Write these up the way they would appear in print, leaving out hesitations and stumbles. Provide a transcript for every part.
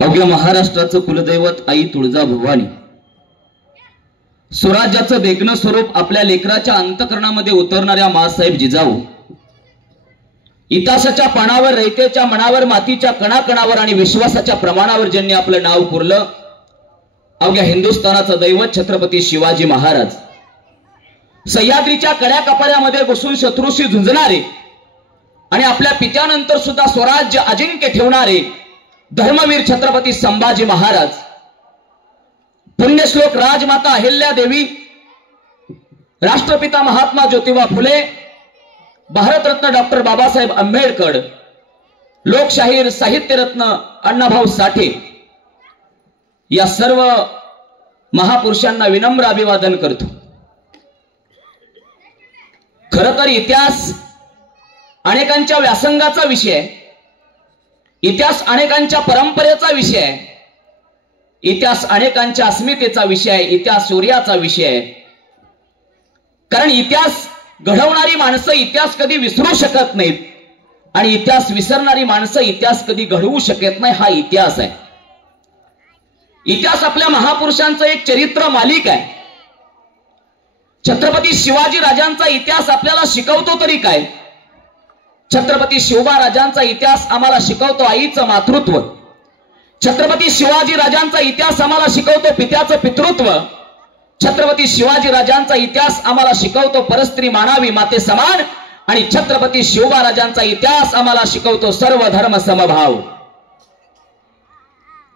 अवघ्या महाराष्ट्राचं कुलदैवत आई तुळजाभवानी स्वराज्याचं देखणं स्वरूप आपल्या लेकराच्या अंतःकरणामध्ये उतरणाऱ्या माँसाहेब जिजाऊ इतिहासाच्या पानावर, रयतेच्या मनावर, मातीच्या कणाकणावर आणि विश्वासाच्या प्रमाणावर ज्यांनी आपलं नाव कोरलं, अवघ्या हिंदुस्थानाचं दैवत छत्रपती शिवाजी महाराज, सह्याद्रीच्या कड्या कपाड्यामध्ये घुसून शत्रूशी झुंजणारे आणि आपल्या पित्यानंतर सुद्धा स्वराज्य अजिंक्य ठेवणारे धर्मवीर छत्रपती संभाजी महाराज, पुण्यश्लोक राजमाता अहिल्या देवी, राष्ट्रपिता महात्मा ज्योतिबा फुले, भारतरत्न डॉक्टर बाबासाहेब आंबेडकर, लोकशाहीर साहित्यरत्न अण्णाभाऊ साठे, या सर्व महापुरुषांना विनम्र अभिवादन करतो। खरं तर इतिहास अनेकांच्या व्यासंगाचा विषय आहे, इतिहास अनेकांच्या परंपरेचा विषय आहे, इतिहास अनेकांच्या अस्मितेचा विषय आहे, इतिहास शौर्याचा विषय आहे। कारण इतिहास घडवणारी माणसं इतिहास कधी विसरू शकत नाहीत आणि इतिहास विसरणारी माणसं इतिहास कधी घडवू शकत नाही, हा इतिहास आहे। इतिहास आपल्या महापुरुषांचं एक चरित्र मालिक आहे। छत्रपती शिवाजी राजांचा इतिहास आपल्याला शिकवतो तरी काय? छत्रपती शिवबा राजांचा इतिहास आम्हाला शिकवतो आईचं मातृत्व, छत्रपती शिवाजी राजांचा इतिहास आम्हाला शिकवतो पित्याचं पितृत्व, छत्रपती शिवाजी राजांचा इतिहास आम्हाला शिकवतो परस्त्री मानावी माते समान, आणि छत्रपती शिवबा राजांचा इतिहास आम्हाला शिकवतो सर्व धर्म समभाव।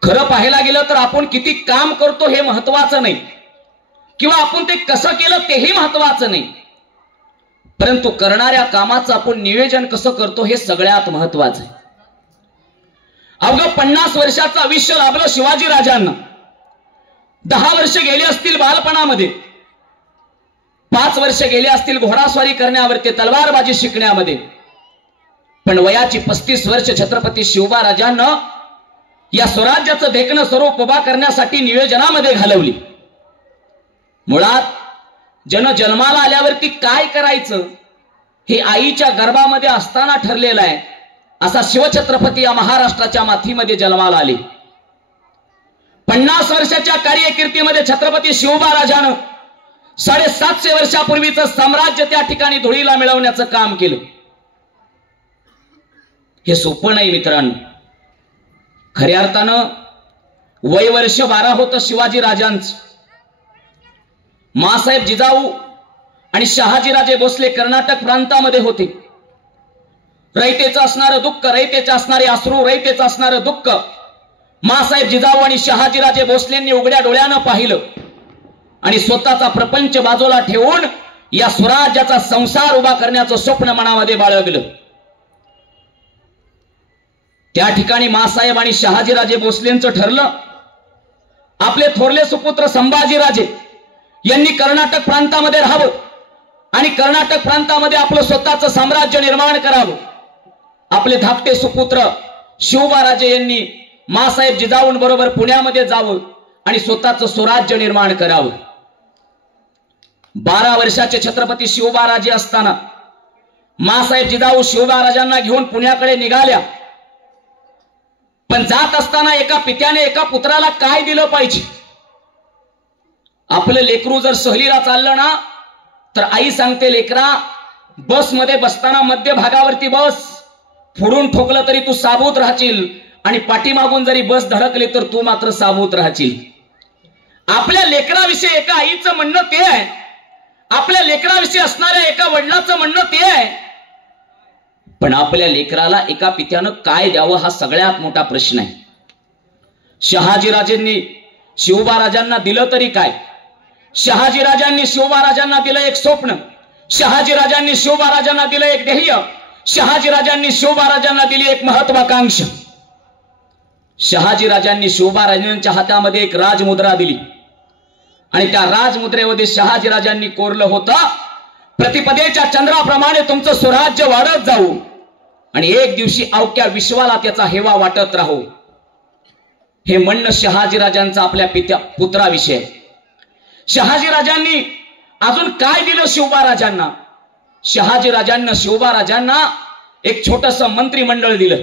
खरं पाहायला गेलं तर आपण किती काम करतो हे महत्वाचं नाही, किंवा आपण ते कसं केलं तेही महत्वाचं नाही, परंतु करणाऱ्या कामाचं आपण नियोजन कसं करतो हे सगळ्यात महत्वाचं आहे। अवघं 50 वर्षाचं आयुष्य लाभलं शिवाजी राजांना। 10 वर्ष गेली असतील बालपणामध्ये, 5 वर्ष गेली असतील घोडास्वारी करण्यावरती, तलवारबाजी शिकण्यामध्ये, पण वयाची 35 वर्ष छत्रपती शिवबा राजांना या स्वराज्याचं देखणं स्वरूप उभा करण्यासाठी नियोजनामध्ये घालवली। मुळात जन जन्माला आल्यावरती काय करायचं हे आईच्या गर्भामध्ये असताना ठरलेलं आहे। असा शिवछत्रपती या महाराष्ट्राच्या माथीमध्ये जन्माला आले। 50 वर्षाच्या कार्यकीर्तीमध्ये छत्रपती शिवबा राजानं 750 वर्षापूर्वीचं साम्राज्य त्या ठिकाणी धुळीला मिळवण्याचं काम केलं। हे सोपं नाही मित्रांनो। खऱ्या अर्थानं वय वर्ष 12 होतं शिवाजी राजांचं। माँसाहेब जिजाऊ आणि शहाजीराजे भोसले कर्नाटक प्रांतामध्ये होते। रयतेचं असणारं दुःख, रयतेचं असणारे अश्रू, रयतेचं असणारं दुःख माँसाहेब जिजाऊ आणि शहाजीराजे भोसलेंनी उघड्या डोळ्यानं पाहिलं आणि स्वतःचा प्रपंच बाजूला ठेवून या स्वराज्याचा संसार उभा करण्याचं स्वप्न मनामध्ये बाळगलं। त्या ठिकाणी माँसाहेब आणि शहाजीराजे भोसलेंचं ठरलं, आपले थोरले सुपुत्र संभाजीराजे यांनी कर्नाटक प्रांतामध्ये राहावं आणि कर्नाटक प्रांतामध्ये आपलं स्वतःचं साम्राज्य निर्माण करावं। आपले धाकटे सुपुत्र शिवबा राजे यांनी माँसाहेब जिजाऊंबरोबर पुण्यामध्ये जावं आणि स्वतःचं स्वराज्य निर्माण करावं। 12 वर्षाचे छत्रपती शिवबा राजे असताना माँसाहेब जिजाऊ शिवबा राजांना घेऊन पुण्याकडे निघाल्या, पण जात असताना एका पित्याने एका पुत्राला काय दिलं पाहिजे? आपलं लेकरू जर सहलीला चाललं ना तर आई सांगते, लेकरा बसमध्ये बसताना मध्य भागावरती बस, फोडून ठोकलं तरी तू साबूत राहशील आणि पाठीमागून जरी बस धडकली तर तू मात्र साबूत राहशील। आपल्या लेकराविषयी एका आईचं म्हणणं ते आहे, आपल्या लेकराविषयी असणाऱ्या एका वडिलाचं म्हणणं ते आहे, पण आपल्या लेकराला एका पित्यानं काय द्यावं हा सगळ्यात मोठा प्रश्न आहे। शहाजीराजेंनी शिवबा राजांना दिलं तरी काय? शहाजीराजांनी शिवबा राजांना दिलं एक स्वप्न, शहाजीराजांनी शिवबा राजांना दिलं एक ध्येय, शहाजीराजांनी शिवबा राजांना दिली एक महत्वाकांक्षा। शहाजीराजांनी शिवबा राजांच्या हातामध्ये एक राजमुद्रा दिली आणि त्या राजमुद्रेमध्ये शहाजीराजांनी कोरलं होतं, प्रतिपदेच्या चंद्राप्रमाणे तुमचं स्वराज्य वाढत जाऊ आणि एक दिवशी अवक्या विश्वाला त्याचा हेवा वाटत राहू। हे म्हणणं शहाजीराजांचा आपल्या पुत्राविषयी। शहाजीराजांनी अजून काय दिलं शिवबा राजांना? शहाजीराजांना शिवबा राजांना एक छोटंसं मंत्रिमंडळ दिलं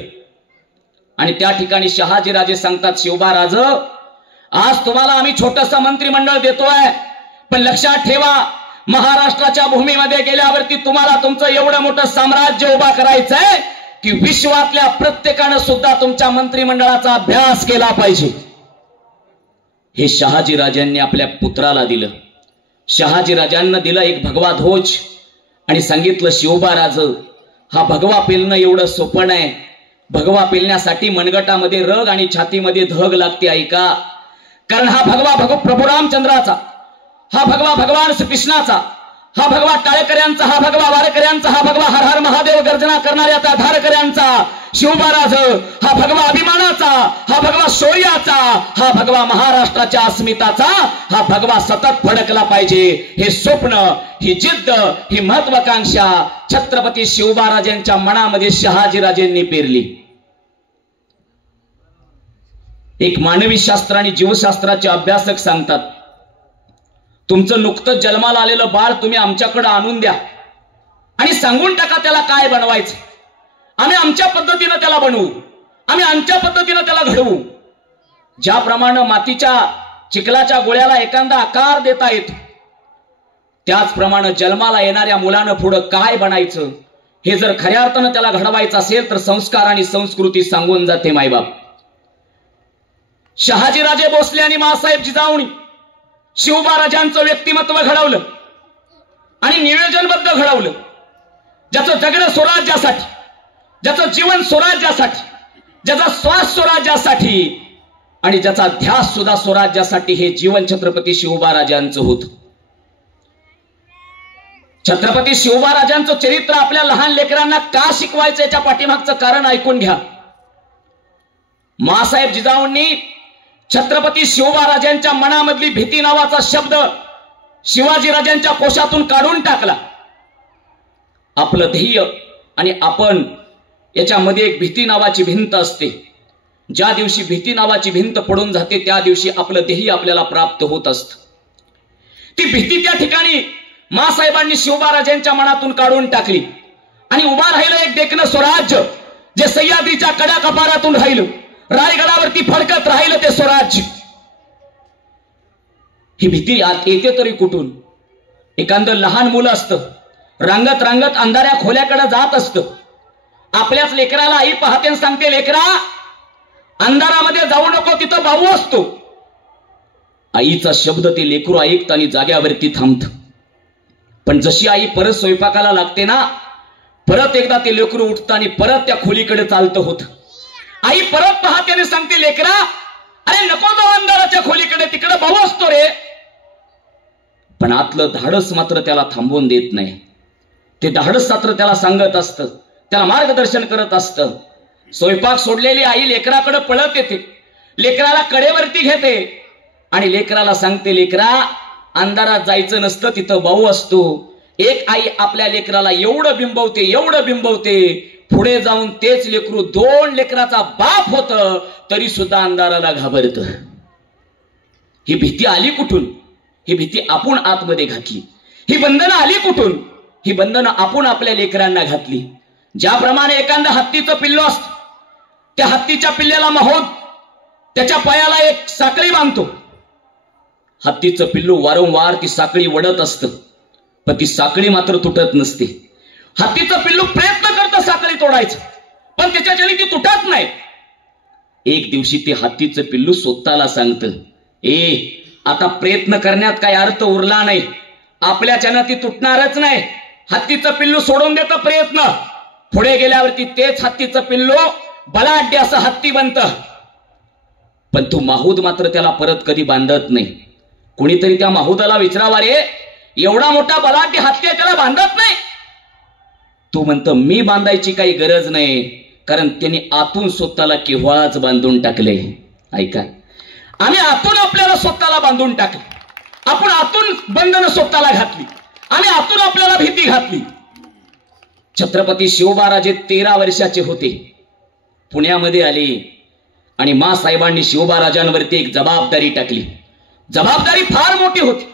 आणि त्या ठिकाणी शहाजीराजे सांगतात, शिवबाराज आज तुम्हाला आम्ही छोटस मंत्रिमंडळ देतोय, पण लक्षात ठेवा महाराष्ट्राच्या भूमीमध्ये गेल्यावरती तुम्हाला तुमचं एवढं मोठं साम्राज्य उभा करायचंय की विश्वातल्या प्रत्येकानं सुद्धा तुमच्या मंत्रिमंडळाचा अभ्यास केला पाहिजे. हे शहाजीराजांनी आपल्या पुत्राला दिलं. शहाजीराजांना दिलं एक भगवा ध्वज आणि सांगितलं, शिवबाराज हा भगवा पेलणं एवढं सोपं आहे. भगवा पेलण्यासाठी मनगटामध्ये रग आणि छातीमध्ये धग लागते ऐका. कारण हा भगवा प्रभू रामचंद्राचा, हा भगवा भगवान श्रीकृष्णाचा, हा भगवा टाळेकऱ्यांचा, हा भगवा वारकऱ्यांचा, हा भगवा हर हर महादेव गर्जना करणाऱ्या त्या धारकऱ्यांचा. शिवबाराज हा भगवा अभिमानाचा, हा भगवा शौर्याचा, हा भगवा महाराष्ट्राच्या अस्मिताचा, हा भगवा सतत फडकला पाहिजे. हे स्वप्न, ही जिद्द, ही महत्वाकांक्षा छत्रपती शिवबाराजांच्या मनामध्ये शहाजीराजेंनी पेरली. एक मानवी शास्त्र आणि जीवशास्त्राचे अभ्यासक सांगतात, तुमचं नुकतंच जन्माला आलेलं बाळ तुम्ही आमच्याकडे आणून द्या आणि सांगून टाका त्याला काय बनवायचं. आम्ही आमच्या पद्धतीनं त्याला बनवू, आम्ही आमच्या पद्धतीनं त्याला घडवू. ज्याप्रमाणे मातीच्या चिखलाच्या गोळ्याला एखादा आकार देता येतो, त्याचप्रमाणे जन्माला येणाऱ्या मुलानं पुढं काय बनायचं हे जर खऱ्या अर्थानं त्याला घडवायचं असेल तर संस्कार आणि संस्कृती सांगून जाते मायबाप. शहाजीराजे भोसले आणि माँसाहेब जिजाऊनी शिवबाराजांचं व्यक्तिमत्व घडवलं आणि नियोजनबद्ध घडवलं. ज्याचं जगणं स्वराज्यासाठी, ज्याचं जीवन स्वराज्यासाठी, ज्याचा श्वास स्वराज्यासाठी आणि ज्याचा ध्यास सुद्धा स्वराज्यासाठी हे जीवन छत्रपती शिवबाराजांचं होतं. छत्रपती शिवबाराजांचं चरित्र आपल्या लहान लेकरांना का शिकवायचं याच्या पाठीमागचं कारण ऐकून घ्या. माँसाहेब जिजाऊंनी छत्रपती शिवबाराजांच्या मनामधली भीती नावाचा शब्द शिवाजीराजांच्या कोशातून काढून टाकला. आपलं ध्येय आणि आपण याच्यामध्ये एक भीती नावाची भिंत असते. ज्या दिवशी भीती नावाची भिंत पडून जाते त्या दिवशी आपलं ध्येय आपल्याला प्राप्त होत असतं. ती भीती त्या ठिकाणी माँसाहेबांनी शिवबाराजांच्या मनातून काढून टाकली आणि उभा राहिलं एक देखणं स्वराज्य, जे सह्याद्रीच्या कड्या कपारातून राहिलं, रायगडावरती फडकत राहिलं ते स्वराज्य. ही भीती आत येते तरी कुठून? एखादं लहान मुलं असतं, रांगत रांगत अंधाऱ्या खोल्याकडे जात असतं. आपल्याच लेकराला आई पाहते आणि सांगते, लेकरा अंधारामध्ये जाऊ नको, तिथं भाऊ असतो. आईचा शब्द ते लेकरू ऐकताना जाग्यावरती थांबत. पण जशी आई परत स्वयंपाकाला लागते ना, परत एकदा ते लेकरू उठतं आणि परत त्या खोलीकडे चालतं होतं. आई परत पाहते आणि सांगते, लेकरा अरे नको जाऊ अंधाराच्या खोलीकडे, तिकडे भाऊ असतो रे. पण आतलं धाडस मात्र त्याला थांबवून देत नाही. ते धाडस मात्र त्याला सांगत असतं, त्याला मार्गदर्शन करत असतं. स्वयंपाक सोडलेली आई लेकराकडे पळत येते, लेकराला कडेवरती घेते आणि लेकराला सांगते, लेकरा अंधारात जायचं नसतं, तिथं भाऊ असतो. एक आई आपल्या लेकराला एवढं बिंबवते, एवढं बिंबवते, पुढे जाऊन तेच लेकरू 2 लेकराचा बाप होतं तरी सुद्धा अंधाराला घाबरत. ही भीती आली कुठून? ही भीती आपण आतमध्ये घातली. ही बंधनं आली कुठून? ही बंधनं आपण आपल्या लेकरांना घातली. ज्याप्रमाणे एखादं हत्तीचं पिल्लू असतं, त्या हत्तीच्या पिल्ल्याला महोद त्याच्या पायाला एक साखळी बांधतो. हत्तीचं पिल्लू वारंवार ती साखळी वडत असतं, पण ती साखळी मात्र तुटत नसते. हत्तीचं पिल्लू प्रयत्न करतं साखळी तोडायचं, पण त्याच्याच्याने ती तुटत नाही. एक दिवशी ते हत्तीचं पिल्लू स्वतःला सांगतं, आता प्रयत्न करण्यात काही अर्थ उरला नाही, आपल्याच्यानं ती तुटणारच नाही. हत्तीचं पिल्लू सोडून देतं प्रयत्न. पुढे गेल्यावरती तेच हत्तीचं पिल्लू बलाढ्य असं हत्ती बनतं, पण तो माहूद मात्र त्याला परत कधी बांधत नाही. कुणीतरी त्या माहुदाला विचारावा, रे एवढा मोठा बलाढ्य हत्ती आहे, त्याला बांधत नाही? तो म्हणतो, मी बांधायची काही गरज नाही, कारण त्यांनी आतून स्वतःला केव्हाच बांधून टाकले. ऐका, आम्ही आतून आपल्याला स्वतःला बांधून टाकले, आपण आतून बंधनं स्वतःला घातली, आम्ही आतून आपल्याला भीती घातली. छत्रपती शिवबाराजे 13 वर्षाचे होते, पुण्यामध्ये आले आणि माँसाहेबांनी शिवबाराजांवरती एक जबाबदारी टाकली. जबाबदारी फार मोठी होती.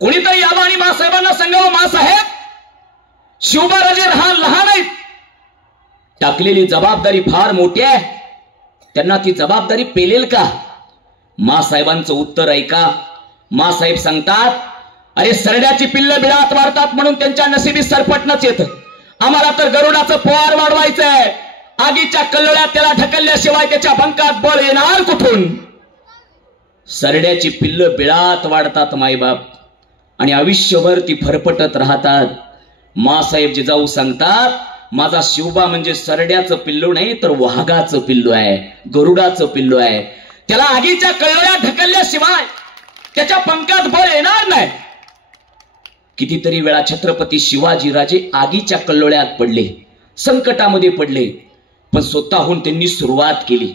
कोणीतरी यावं आणि माँसाहेबांना सांगावं, माँसाहेब शिवबाराजे लहान आहेत, टाकलेली जबाबदारी फार मोठी आहे, त्यांना ती जबाबदारी पेलेल का? मासाहेबांचं उत्तर ऐका. मासाहेब सांगतात, अरे सरड्याची पिल्ल बिळात वाढतात म्हणून त्यांच्या नशिबी सरपटणच येतं. आम्हाला तर गरुडाचं पोवार वाढवायचंय. आगीच्या कल्लोळ्यात त्याला ढकलल्याशिवाय त्याच्या बंकात बळ येणार कुठून? सरड्याची पिल्ल बिळात वाढतात मायबाप आणि आयुष्यभर ती फरफटत राहतात. मासाहेब जिजाऊ सांगतात, माझा शिवबा म्हणजे सरड्याचं पिल्लू नाही तर वाघाचं पिल्लू आहे, गरुडाचं पिल्लू आहे. त्याला आगीच्या कल्लोळ्यात ढकलल्याशिवाय त्याच्या पंखात बळ येणार नाही. कितीतरी वेळा छत्रपती शिवाजीराजे आगीच्या कल्लोळ्यात पडले, संकटामध्ये पडले, पण स्वतःहून त्यांनी सुरुवात केली.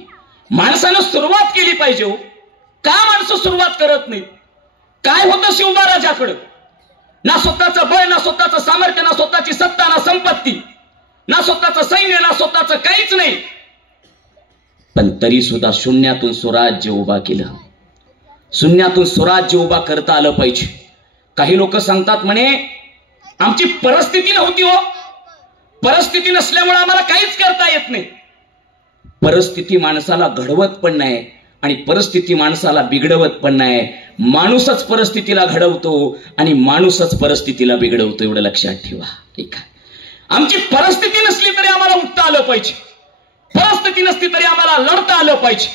माणसानं सुरुवात केली पाहिजे. का माणसं सुरुवात करत नाही? काय होतं शिवबा राजाकडं? ना स्वतःचं बळ, ना स्वतःचं सामर्थ्य, ना स्वतःची सत्ता, ना संपत्ती, ना स्वतःचं सैन्य, ना स्वतःचं काहीच नाही. पण तरी सुद्धा शून्यातून स्वराज्य उभा केलं. शून्यातून स्वराज्य उभा करता आलं पाहिजे. काही लोक सांगतात म्हणे आमची परिस्थिती नव्हती हो, परिस्थिती नसल्यामुळे आम्हाला काहीच करता येत नाही. परिस्थिती माणसाला घडवत पण नाही आणि परिस्थिती माणसाला बिघडवत पण नाही. माणूसच परिस्थितीला घडवतो आणि माणूसच परिस्थितीला बिघडवतो, एवढं लक्षात ठेवा. ठीक आहे, आमची परिस्थिती नसली तरी आम्हाला उठता आलं पाहिजे, परिस्थिती नसली तरी आम्हाला लढता आलं पाहिजे,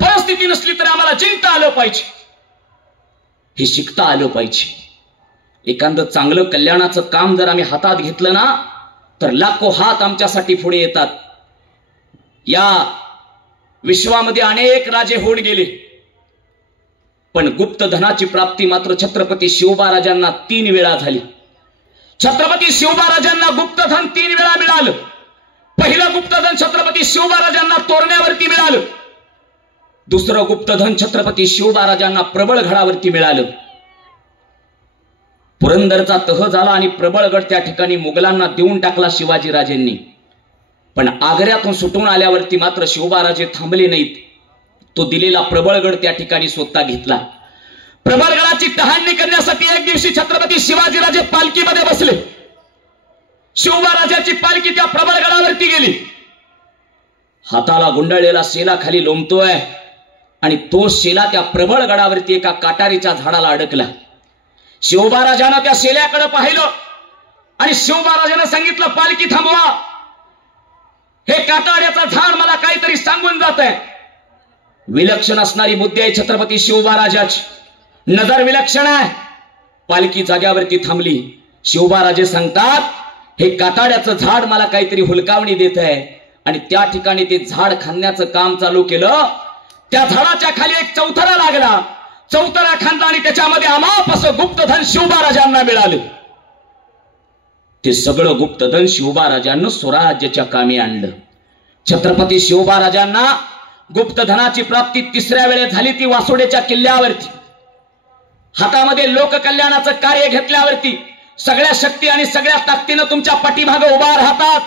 परिस्थिती नसली तरी आम्हाला जिंकता आलं पाहिजे, हे शिकता आलं पाहिजे. एखादं चांगलं कल्याणाचं काम जर आम्ही हातात घेतलं ना तर लाखो हात आमच्यासाठी पुढे येतात. या विश्वामध्ये अनेक राजे होऊन गेले, पण गुप्तधनाची प्राप्ती मात्र छत्रपती शिवबा राजांना 3 वेळा झाली. छत्रपती शिवबा राजांना गुप्तधन 3 वेळा मिळालं. पहिलं गुप्तधन छत्रपती शिवबा राजांना तोरण्यावरती मिळालं. दुसरं गुप्तधन छत्रपती शिवबा राजांना प्रबळगडावरती मिळालं. पुरंदरचा तह झाला आणि प्रबळगड त्या ठिकाणी मुघलांना देऊन टाकला शिवाजीराजेंनी. पण आग्र्यातून सुटून आल्यावरती मात्र शिवबाराजे थांबले नाहीत. तो दिलेला प्रबळगड त्या ठिकाणी स्वतः घेतला. प्रबळगडाची तहानणी करण्यासाठी एक दिवशी छत्रपती शिवाजीराजे पालखीमध्ये बसले. शिवबाराजाची पालखी त्या प्रबळगडावरती गेली. हाताला गुंडळलेला शेला खाली लोंबतोय आणि तो शेला त्या प्रबळगडावरती एका काटारीच्या झाडाला अडकला. शिवबाराजानं त्या शेल्याकडे पाहिलं आणि शिवबाराजानं सांगितलं, पालखी थांबवा, हे काटाड्याचं झाड मला काहीतरी सांगून जात आहे. विलक्षण असणारी बुद्धी आहे छत्रपती शिवबाराजाची, नजर विलक्षण आहे. पालखी जाग्यावरती थांबली. शिवबाराजे सांगतात, हे काटाड्याचं झाड मला काहीतरी हुलकावणी देत आहे आणि त्या ठिकाणी ते झाड खांदण्याचं काम चालू केलं. त्या झाडाच्या खाली एक चौथरा लागला. चौथरा खांदा आणि त्याच्यामध्ये अमाप असं गुप्तधन शिवबाराजांना मिळालं. ते सगळं गुप्तधन शिवबाराजांना स्वराज्याच्या कामी आणलं. छत्रपती शिवबाराजांना गुप्तधनाची प्राप्ती 3ऱ्या वेळेस झाली, ती वासोडेच्या किल्ल्यावरती. हातामध्ये लोककल्याणाचं कार्य घेतल्यावरती सगळ्या शक्ती आणि सगळ्या ताकदीनं तुमच्या पाठीमागे उभा राहतात.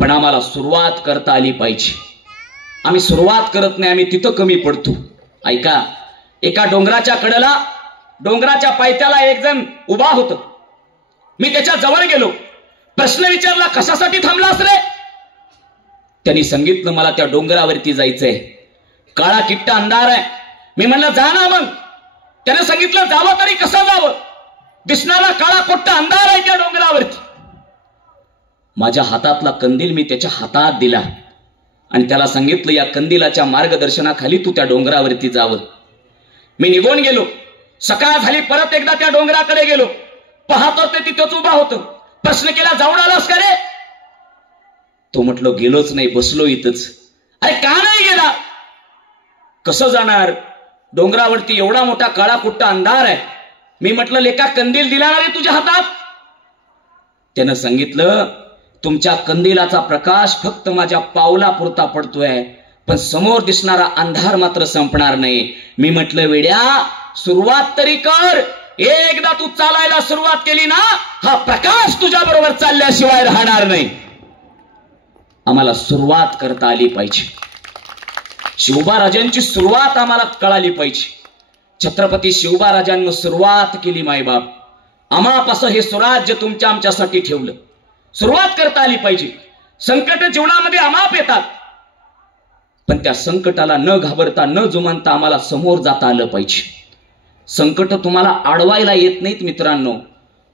पण आम्हाला सुरुवात करता आली पाहिजे. आम्ही सुरुवात करत नाही, आम्ही तिथं कमी पडतो. ऐका, एका डोंगराच्या कडेला, डोंगराच्या पायथ्याला एक जण उभा होता. मी त्याच्या जवळ गेलो, प्रश्न विचारला, कशासाठी थांबलास रे? त्यांनी सांगितलं, मला त्या डोंगरावरती जायचंय, काळा किट्टा अंधार आहे. मी म्हणलं, जा ना मग. त्याने सांगितलं, जावं तरी कसं जावं? दिसणारा काळा कोट्टा अंधार आहे त्या डोंगरावरती. माझ्या हातातला कंदील मी त्याच्या हातात दिला आणि त्याला सांगितलं, या कंदिलाच्या मार्गदर्शनाखाली तू त्या डोंगरावरती जावं. मी निघून गेलो. सकाळ झाली, परत एकदा त्या डोंगराकडे गेलो. पाहतो ते तिथंच उभा होतो. प्रश्न केला, जाऊन आलास का रे? तो म्हटलं, गेलोच नाही, बसलो इथंच. अरे का नाही गेला? कसं जाणार? डोंगरावरती एवढा मोठा काळा कुट्टा अंधार आहे. मी म्हटलं, लेका कंदील दिला ना रे तुझ्या हातात? त्यानं सांगितलं, तुमच्या कंदिलाचा प्रकाश फक्त माझ्या पावलापुरता पडतोय, पण समोर दिसणारा अंधार मात्र संपणार नाही. मी म्हटलं, वेड्या, सुरुवात तरी कर. एकदा तू चालायला सुरुवात केली ना, हा प्रकाश तुझ्या बरोबर चालल्याशिवाय राहणार नाही. आम्हाला सुरुवात करता आली पाहिजे. शिवबाराजांची सुरुवात आम्हाला कळाली पाहिजे. छत्रपती शिवबाराजांनी सुरुवात केली. मायबाप, आम्हाप असं हे स्वराज्य तुमच्या आमच्यासाठी ठेवलं. सुरुवात करता आली पाहिजे. संकट जीवनामध्ये अमाप येतात. पण त्या संकटाला न घाबरता न जुमानता आम्हाला समोर जाता आलं पाहिजे. संकट तुम्हाला अडवायला येत नाहीत मित्रांनो,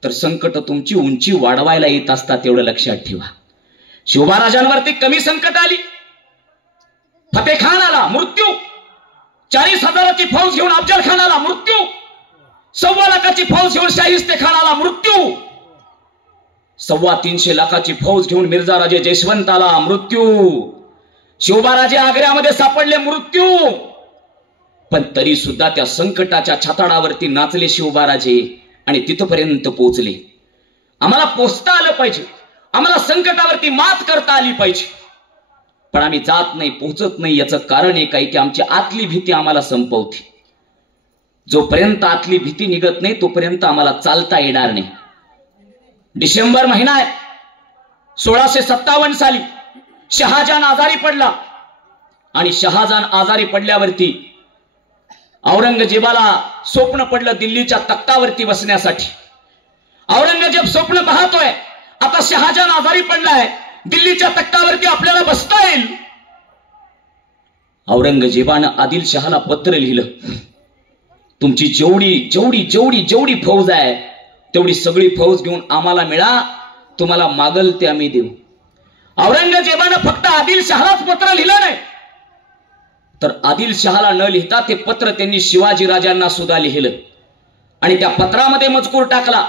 तर संकट तुमची उंची वाढवायला येत असतात, एवढं लक्षात ठेवा. शिवबाराजांवरती कमी संकट आली, फतेह खान आला मृत्यू, 40,000ची फौज घेऊन अफजल खान आला मृत्यू, 1.25 लाखाची फौज घेऊन शाहिस्ते खान आला मृत्यू, 325 लाखाची फौज घेऊन मिर्झा राजे जयवंत आला मृत्यू, शिवबाराजे आग्र्यामध्ये सापडले मृत्यू. पण तरी सुद्धा त्या संकटाच्या छाताडावरती नाचले शिवबाराजे आणि तिथपर्यंत पोहोचले. आम्हाला पोचता आलं पाहिजे, आम्हाला संकटावरती मात करता आली पाहिजे, पण आम्ही जात नाही, पोहोचत नाही. याचं कारण एक आहे की आमची आतली भीती आम्हाला संपवते. जोपर्यंत आतली भीती निघत नाही तोपर्यंत आम्हाला चालता येणार नाही. डिसेंबर महिना आहे, 1657 साली शहाजहान आजारी पडला आणि शहाजहान आजारी पडल्यावरती औरंगजेबाला स्वप्न पडलं दिल्लीच्या तख्तावरती बसण्यासाठी. औरंगजेब स्वप्न पाहतोय, आता शहाजहान आजारी पडलाय, दिल्लीच्या तख्तावरती आपल्याला बसता येईल. औरंगजेबानं आदिलशहाला पत्र लिहिलं, तुमची जेवढी जेवढी जेवढी जेवढी फौज आहे तेवढी सगळी फौज घेऊन आम्हाला मिळा, तुम्हाला मागल ते आम्ही देऊ. औरंगजेबानं फक्त आदिलशहालाच पत्र लिहिलं नाही, तर आदिलशहाला न लिहिता ते पत्र त्यांनी शिवाजी राजांना सुद्धा लिहिलं आणि त्या पत्रामध्ये मजकूर टाकला,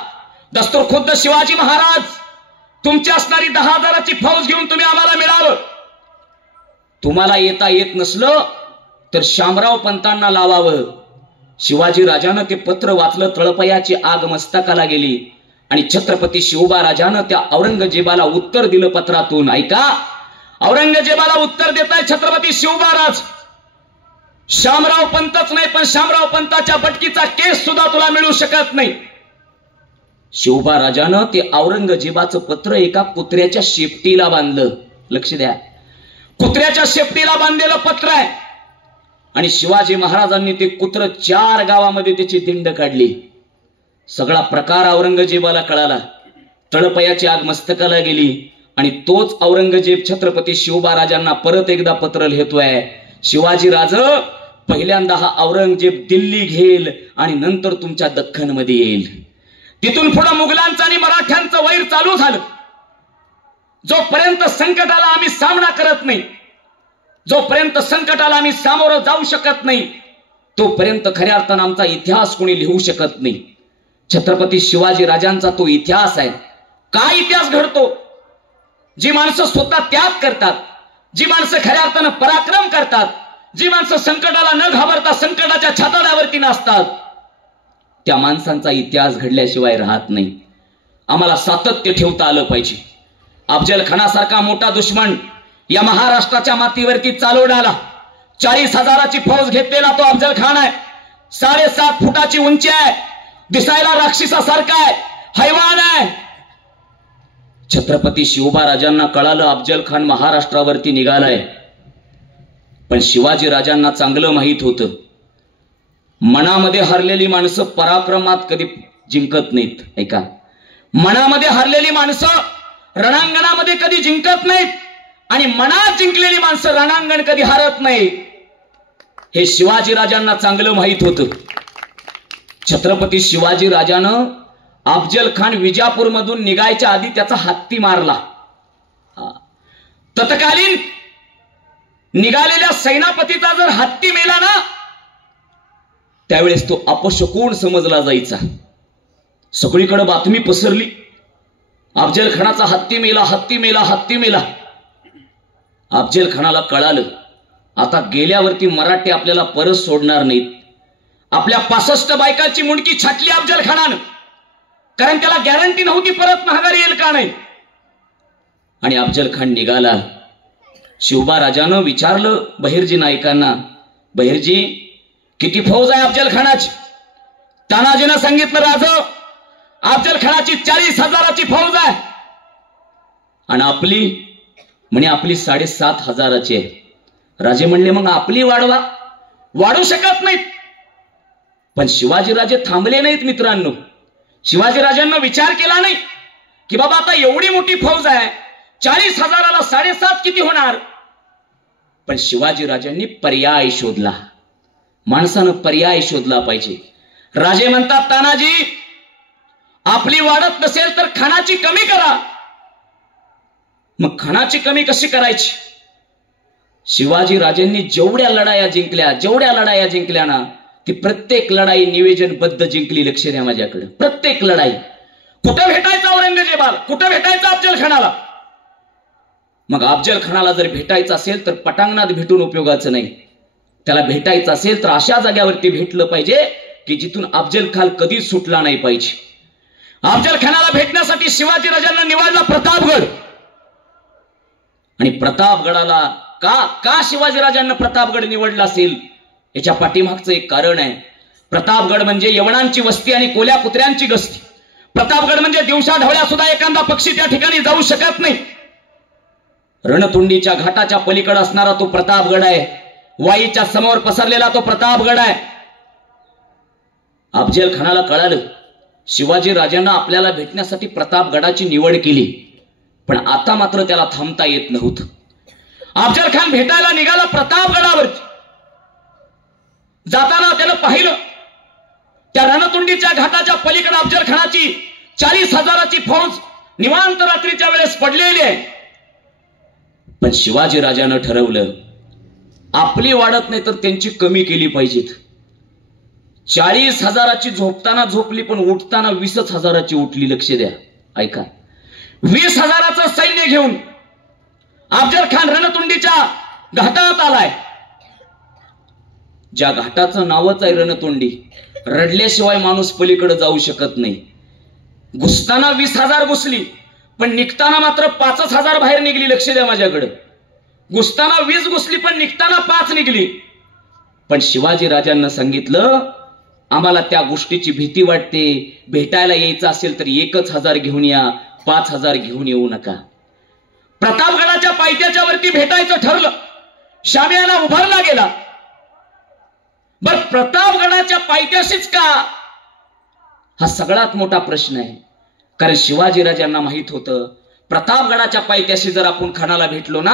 दस्तूर खुद्द शिवाजी महाराज, तुमची असणारी 10,000ची फौज घेऊन तुम्ही आम्हाला मिळावं. तुम्हाला येता येत नसलं तर शामराव पंतांना लावावं. शिवाजी राजानं ते पत्र वाचलं, तळपयाची आग मस्तकाला गेली आणि छत्रपती शिवबा राजानं त्या औरंगजेबाला उत्तर दिलं पत्रातून. ऐका, औरंगजेबाला उत्तर देताय छत्रपती शिवबाराज, शामराव पंतच नाही पण शामराव पंताच्या बटकीचा केस सुद्धा तुला मिळू शकत नाही. शिवबा राजानं ते औरंगजेबाचं पत्र एका कुत्र्याच्या शेपटीला बांधलं. लक्ष द्या, कुत्र्याच्या शेपटीला बांधलेलं पत्र आहे आणि शिवाजी महाराजांनी ते कुत्र 4 गावामध्ये त्याची दिंड काढली. सगळा प्रकार औरंगजेबाला कळाला, तळपयाची आग मस्तकाला गेली आणि तोच औरंगजेब छत्रपती शिवबा राजांना परत एकदा पत्र लिहितोय, शिवाजी राज, पहिल्यांदा हा औरंगजेब दिल्ली घेईल आणि नंतर तुमच्या दख्खनमध्ये येईल. तिथून पुढे मुघलांचं आणि मराठ्यांचं वैर चालू झालं. जोपर्यंत संकटाला आम्ही सामना करत नाही, जोपर्यंत संकटाला आम्ही सामोरं जाऊ शकत नाही, तोपर्यंत खऱ्या अर्थानं आमचा इतिहास कोणी लिहू शकत नाही. छत्रपती शिवाजी राजांचा तो इतिहास आहे. काय इतिहास घडतो? जी माणसं स्वतः त्याग करतात, जी माणसं खऱ्या अर्थानं पराक्रम करतात, जी माणसं संकटाला न घाबरता संकटाच्या छाताडावरती नसतात, त्या माणसांचा इतिहास घडल्याशिवाय राहत नाही. आम्हाला सातत्य ठेवता आलं पाहिजे. अफजल खानासारखा मोठा दुश्मन या महाराष्ट्राच्या मातीवरती चालवून आला. 40,000ची फौज घेतलेला तो अफजल खान आहे. 7.5 फुटाची उंची आहे, दिसायला राक्षसासारखा आहे, हैवान आहे. छत्रपती शिवबा राजांना कळालं अफजल खान महाराष्ट्रावरती निघालाय, पण शिवाजी राजांना चांगलं माहित होतं, मनामध्ये हरलेली माणसं पराक्रमात कधी जिंकत नाहीत. ऐका, मनामध्ये हरलेली माणसं रणांगणामध्ये कधी जिंकत नाहीत आणि मनात जिंकलेली माणसं रणांगण कधी हारत नाही. हे शिवाजी राजांना चांगलं माहित होतं. छत्रपती शिवाजी राजानं अफजल खान विजापूर मधून निघायच्या आधी त्याचा हत्ती मारला. तत्कालीन निघालेल्या सेनापतीचा जर हत्ती मेला ना, त्यावेळेस तो अपशकुन समजला जायचा. सगळीकडे बातमी पसरली, अफजल खानाचा हत्ती मेला, हत्ती मेला, हत्ती मेला. अफजल खानाला कळालं, आता गेल्यावरती मराठी आपल्याला परत सोडणार नाहीत. आपल्या 65 बायकाची मुंडकी छाटली अफजल खानानं, कारण त्याला गॅरंटी नव्हती परत महागारी येईल का नाही. आणि अफजल खान निघाला. शिवबा राजानं विचारलं बहिर्जी नायकांना, बहिर्जी किती फौज आहे अफजल खानाची? तानाजीनं सांगितलं, राज, अफजल खानाची 40,000ची फौज आहे. आणि आपली? म्हणे आपली 7,500ची आहे. राजे म्हणले, मग आपली वाढवा. वाढू शकत नाहीत. पण शिवाजीराजे थांबले नाहीत मित्रांनो. शिवाजीराजांना विचार केला नाही की बाबा आता एवढी मोठी फौज आहे, 40,000ला 7.5 किती होणार? पण शिवाजी राजांनी पर्याय शोधला. माणसानं पर्याय शोधला पाहिजे. राजे म्हणतात, तानाजी आपली वाढत नसेल तर खानाची कमी करा. मग खानाची कमी कशी करायची? शिवाजी राजांनी जेवढ्या लढाया जिंकल्या ना, ती प्रत्येक लढाई नियोजनबद्ध जिंकली. लक्ष द्या माझ्याकडे. प्रत्येक लढाई. कुठं भेटायचा औरंगजेबाला, कुठं भेटायचा अफजल खानाला? मग अफजल खानाला जर भेटायचं असेल तर पटांगणात भेटून उपयोगाचं नाही. त्याला भेटायचं असेल तर अशा जाग्यावरती भेटलं पाहिजे की जिथून अफजल खान कधीच सुटला नाही पाहिजे. अफजल खानाला भेटण्यासाठी शिवाजी राजांना निवडला प्रतापगड. आणि प्रतापगडाला का शिवाजी राजांना प्रतापगड निवडला असेल याच्या पाठीमागचं एक कारण आहे. प्रतापगड म्हणजे यवनांची वस्ती आणि कोल्या कुत्र्यांची गस्ती. प्रतापगड म्हणजे दिवसा ढवळ्या सुद्धा एखादा पक्षी त्या ठिकाणी जाऊ शकत नाही. रणतुंडीच्या घाटाच्या पलीकडे असणारा तो प्रतापगड आहे. वाईच्या समोर पसरलेला तो प्रतापगड आहे. अफजल खानाला कळालं शिवाजी राजांना आपल्याला भेटण्यासाठी प्रतापगडाची निवड केली, पण आता मात्र त्याला थांबता येत नव्हतं. अफजल खान भेटायला निघाला प्रतापगडावरती. जाताना त्यानं पाहिलं त्या रणतुंडीच्या घाटाच्या पलीकडे अफजल खानाची 40,000ची फौज निवांत रात्रीच्या वेळेस पडलेली आहे. पण शिवाजी राजानं ठरवलं आपली वाढत नाही तर त्यांची कमी केली पाहिजेत. 40,000ची झोपताना झोपली पण उठताना 20,000ची उठली. लक्ष द्या, ऐका. 20,000चं सैन्य घेऊन अफजल खान रणतुंडीच्या घाटात आलाय. ज्या घाटाचं नावच आहे रणतुंडी. रडल्याशिवाय माणूस पलीकडे जाऊ शकत नाही. घुसताना 20,000 घुसली पण निघताना मात्र 5,000 बाहेर निघली. लक्ष द्या माझ्याकडे. घुसताना 20 घुसली पण निघताना 5 निघली. पण शिवाजी राजांना सांगितलं आम्हाला त्या गोष्टीची भीती वाटते. भेटायला यायचं असेल तर 1,000 घेऊन या, 5,000 घेऊन येऊ नका. प्रतापगडाच्या पायथ्याच्या वरती भेटायचं ठरलं. शामियाना उभारला गेला. बर प्रतापगडाच्या पायथ्याशीच का? हा सगळ्यात मोठा प्रश्न आहे. कारण शिवाजी राजांना माहित होतं प्रतापगडाच्या पायथ्याशी जर आपण खानाला भेटलो ना,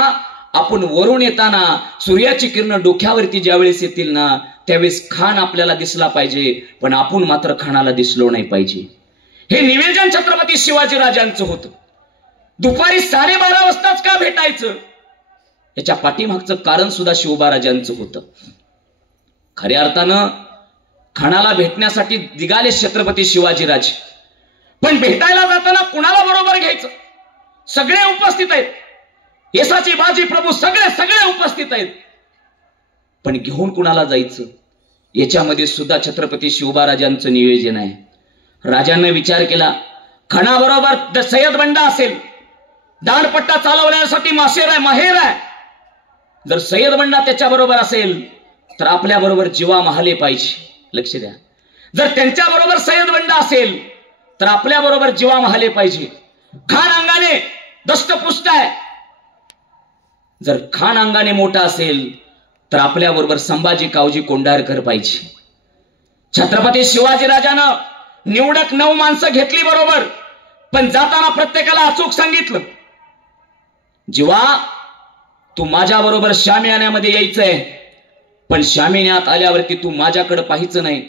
आपण वरून येताना सूर्याची किरण डोक्यावरती ज्यावेळेस येतील ना त्यावेळेस खान आपल्याला दिसला पाहिजे, पण आपण मात्र खानाला दिसलो नाही पाहिजे. हे निवेदन छत्रपती शिवाजी राजांचं होतं. दुपारी 12:30 वाजताच का भेटायचं याच्या पाठीमागचं कारण सुद्धा शिवबाराजांचं होतं. खऱ्या अर्थानं खानाला भेटण्यासाठी निघाले छत्रपती शिवाजीराजे, पण भेटायला जाताना कुणाला बरोबर घ्यायचं? सगळे उपस्थित आहेत. येसाची बाजी प्रभू सगळे उपस्थित आहेत, पण घेऊन कुणाला जायचं याच्यामध्ये सुद्धा छत्रपती शिवबाराजांचं नियोजन आहे. राजांनी विचार केला खानाबरोबर सय्यद बंडा असेल, दांडपट्टा चालवण्यासाठी माहेर आहे. जर सय्यद बंडा त्याच्याबरोबर असेल तर आपल्या बरोबर जीवा महाले पाहिजे. लक्ष द्या. जर त्यांच्या बरोबर सय्यद बंडा असेल तर आपल्या बरोबर जीवा महाले पाहिजे. खान अंगाने दष्टपुष्ट आहे. जर खान अंगाने मोठा असेल तर आपल्या बरोबर संभाजी कावजी कोंढारकर पाहिजे. छत्रपती शिवाजीराजानं निवडक 9 माणसं घेतली बरोबर, पण जाताना प्रत्येकाला अचूक सांगितलं जीवा तू माझ्या बरोबर शामियान्यामध्ये यायचंय, पण शामियान्यात आल्यावरती तू माझ्याकडे पाहायचं नाही,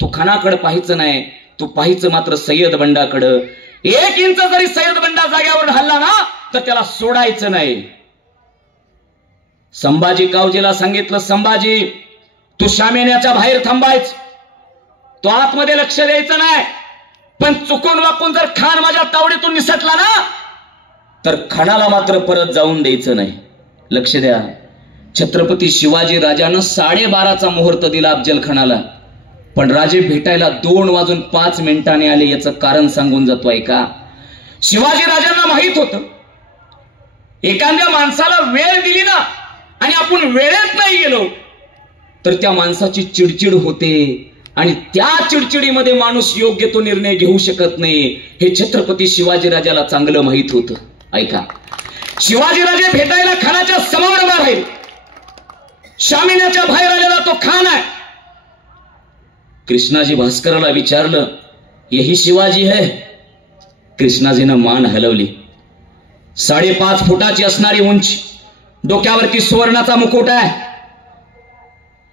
तू खानाकडे पाहायचं नाही, तू पाहायचं मात्र सय्यद बंडाकडं. 1 इंच जरी सय्यद बंडा जाग्यावर हल्ला ना तर त्याला सोडायचं नाही. संभाजी कावजीला सांगितलं संभाजी तू शामियान्याच्या बाहेर थांबायच, तो आतमध्ये लक्ष द्यायचं नाही, पण चुकून वाकून जर खान माझ्या तावडीतून निसटला ना तर खानाला मात्र परत जाऊन द्यायचं नाही. लक्ष द्या. छत्रपती शिवाजी राजानं 12:30चा मुहूर्त दिला अफजल खानाला, पण राजे भेटायला 2:05 आले. याचं कारण सांगून जातोय का? शिवाजी राजांना माहित होतं एखाद्या माणसाला वेळ दिली ना आणि आपण वेळेत नाही गेलो तर त्या माणसाची चिडचिड होते आणि त्या चिडचिडीमध्ये माणूस योग्य तो निर्णय घेऊ शकत नाही. हे छत्रपती शिवाजी राजाला चांगलं माहित होतं. ऐका. शिवाजीराजे भेटायला खानाच्या समोर उभा राहील. शामियान्याच्या बाहेर आलेला तो खान आहे. कृष्णाजी भास्कराला विचारलं यही शिवाजी है? कृष्णाजीनं मान हलवली. 5.5 फुटाची असणारी उंची, डोक्यावरती सुवर्णाचा मुकुट आहे.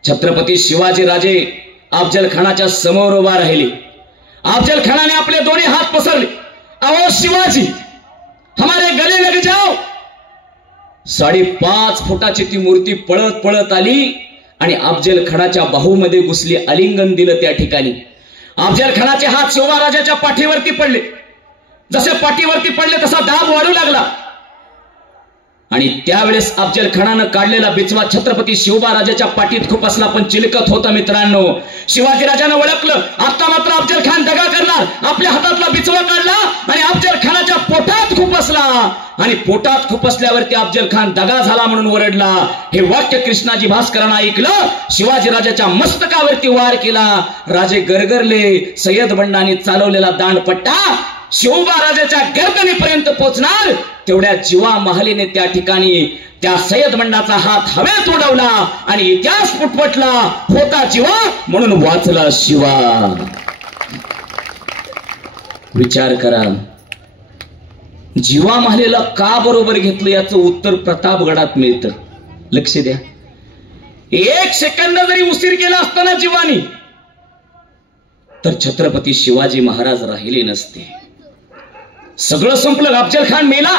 छत्रपती शिवाजी राजे अफजल खानाच्या समोर उभा राहिले. अफजल खानाने आपले दोन्ही हात पसरले. अहो शिवाजी, हमारे गले लग जाओ. 5.5 फुटाची ती मूर्ती पळत पळत आली आणि अफजल खानाच्या बाहूमध्ये घुसली. आलिंगन दिलं त्या ठिकाणी. अफजल खानाचे हात शिवबा राजाच्या पाठीवरती पडले. जसे पाठीवरती पडले तसा दाब वाढू लागला आणि त्यावेळेस अफजल खानानं काढलेला बिचवा छत्रपती शिवबा राजाच्या पाठीत खुपसला, पण चिलकत होता. मित्रांनो, शिवाजी राजानं ओळखलं आता मात्र अफजल खान दगा करणार. आपल्या हातातला बिचवा काढला आणि अफजल खानाच्या पोटात खुपसला आणि पोटात खुपसल्यावरती अफजल खान दगा झाला म्हणून ओरडला. हे वाक्य कृष्णाजी भास्करांना ऐकलं. शिवाजी राजाच्या मस्तकावरती वार केला. राजे गरगरले. सय्यद बंडाने चालवलेला दांडपट्टा शिवबा राजाच्या गर्दनीपर्यंत पोहोचणार तेवढ्या जीवा महालीने त्या ठिकाणी त्या सय्यद बंडाचा हात हवेत उडवला आणि इतिहास पुटपटला. होता जीवा म्हणून वाचला शिवा. विचार करा, जीवा महालीला का बरोबर घेतलं याचं उत्तर प्रतापगडात मिळतं. लक्ष द्या. 1 सेकंद जरी उशीर केला असताना जीवानी तर छत्रपती शिवाजी महाराज राहिले नसते. सगळं संपलं. अफजल खान मेला.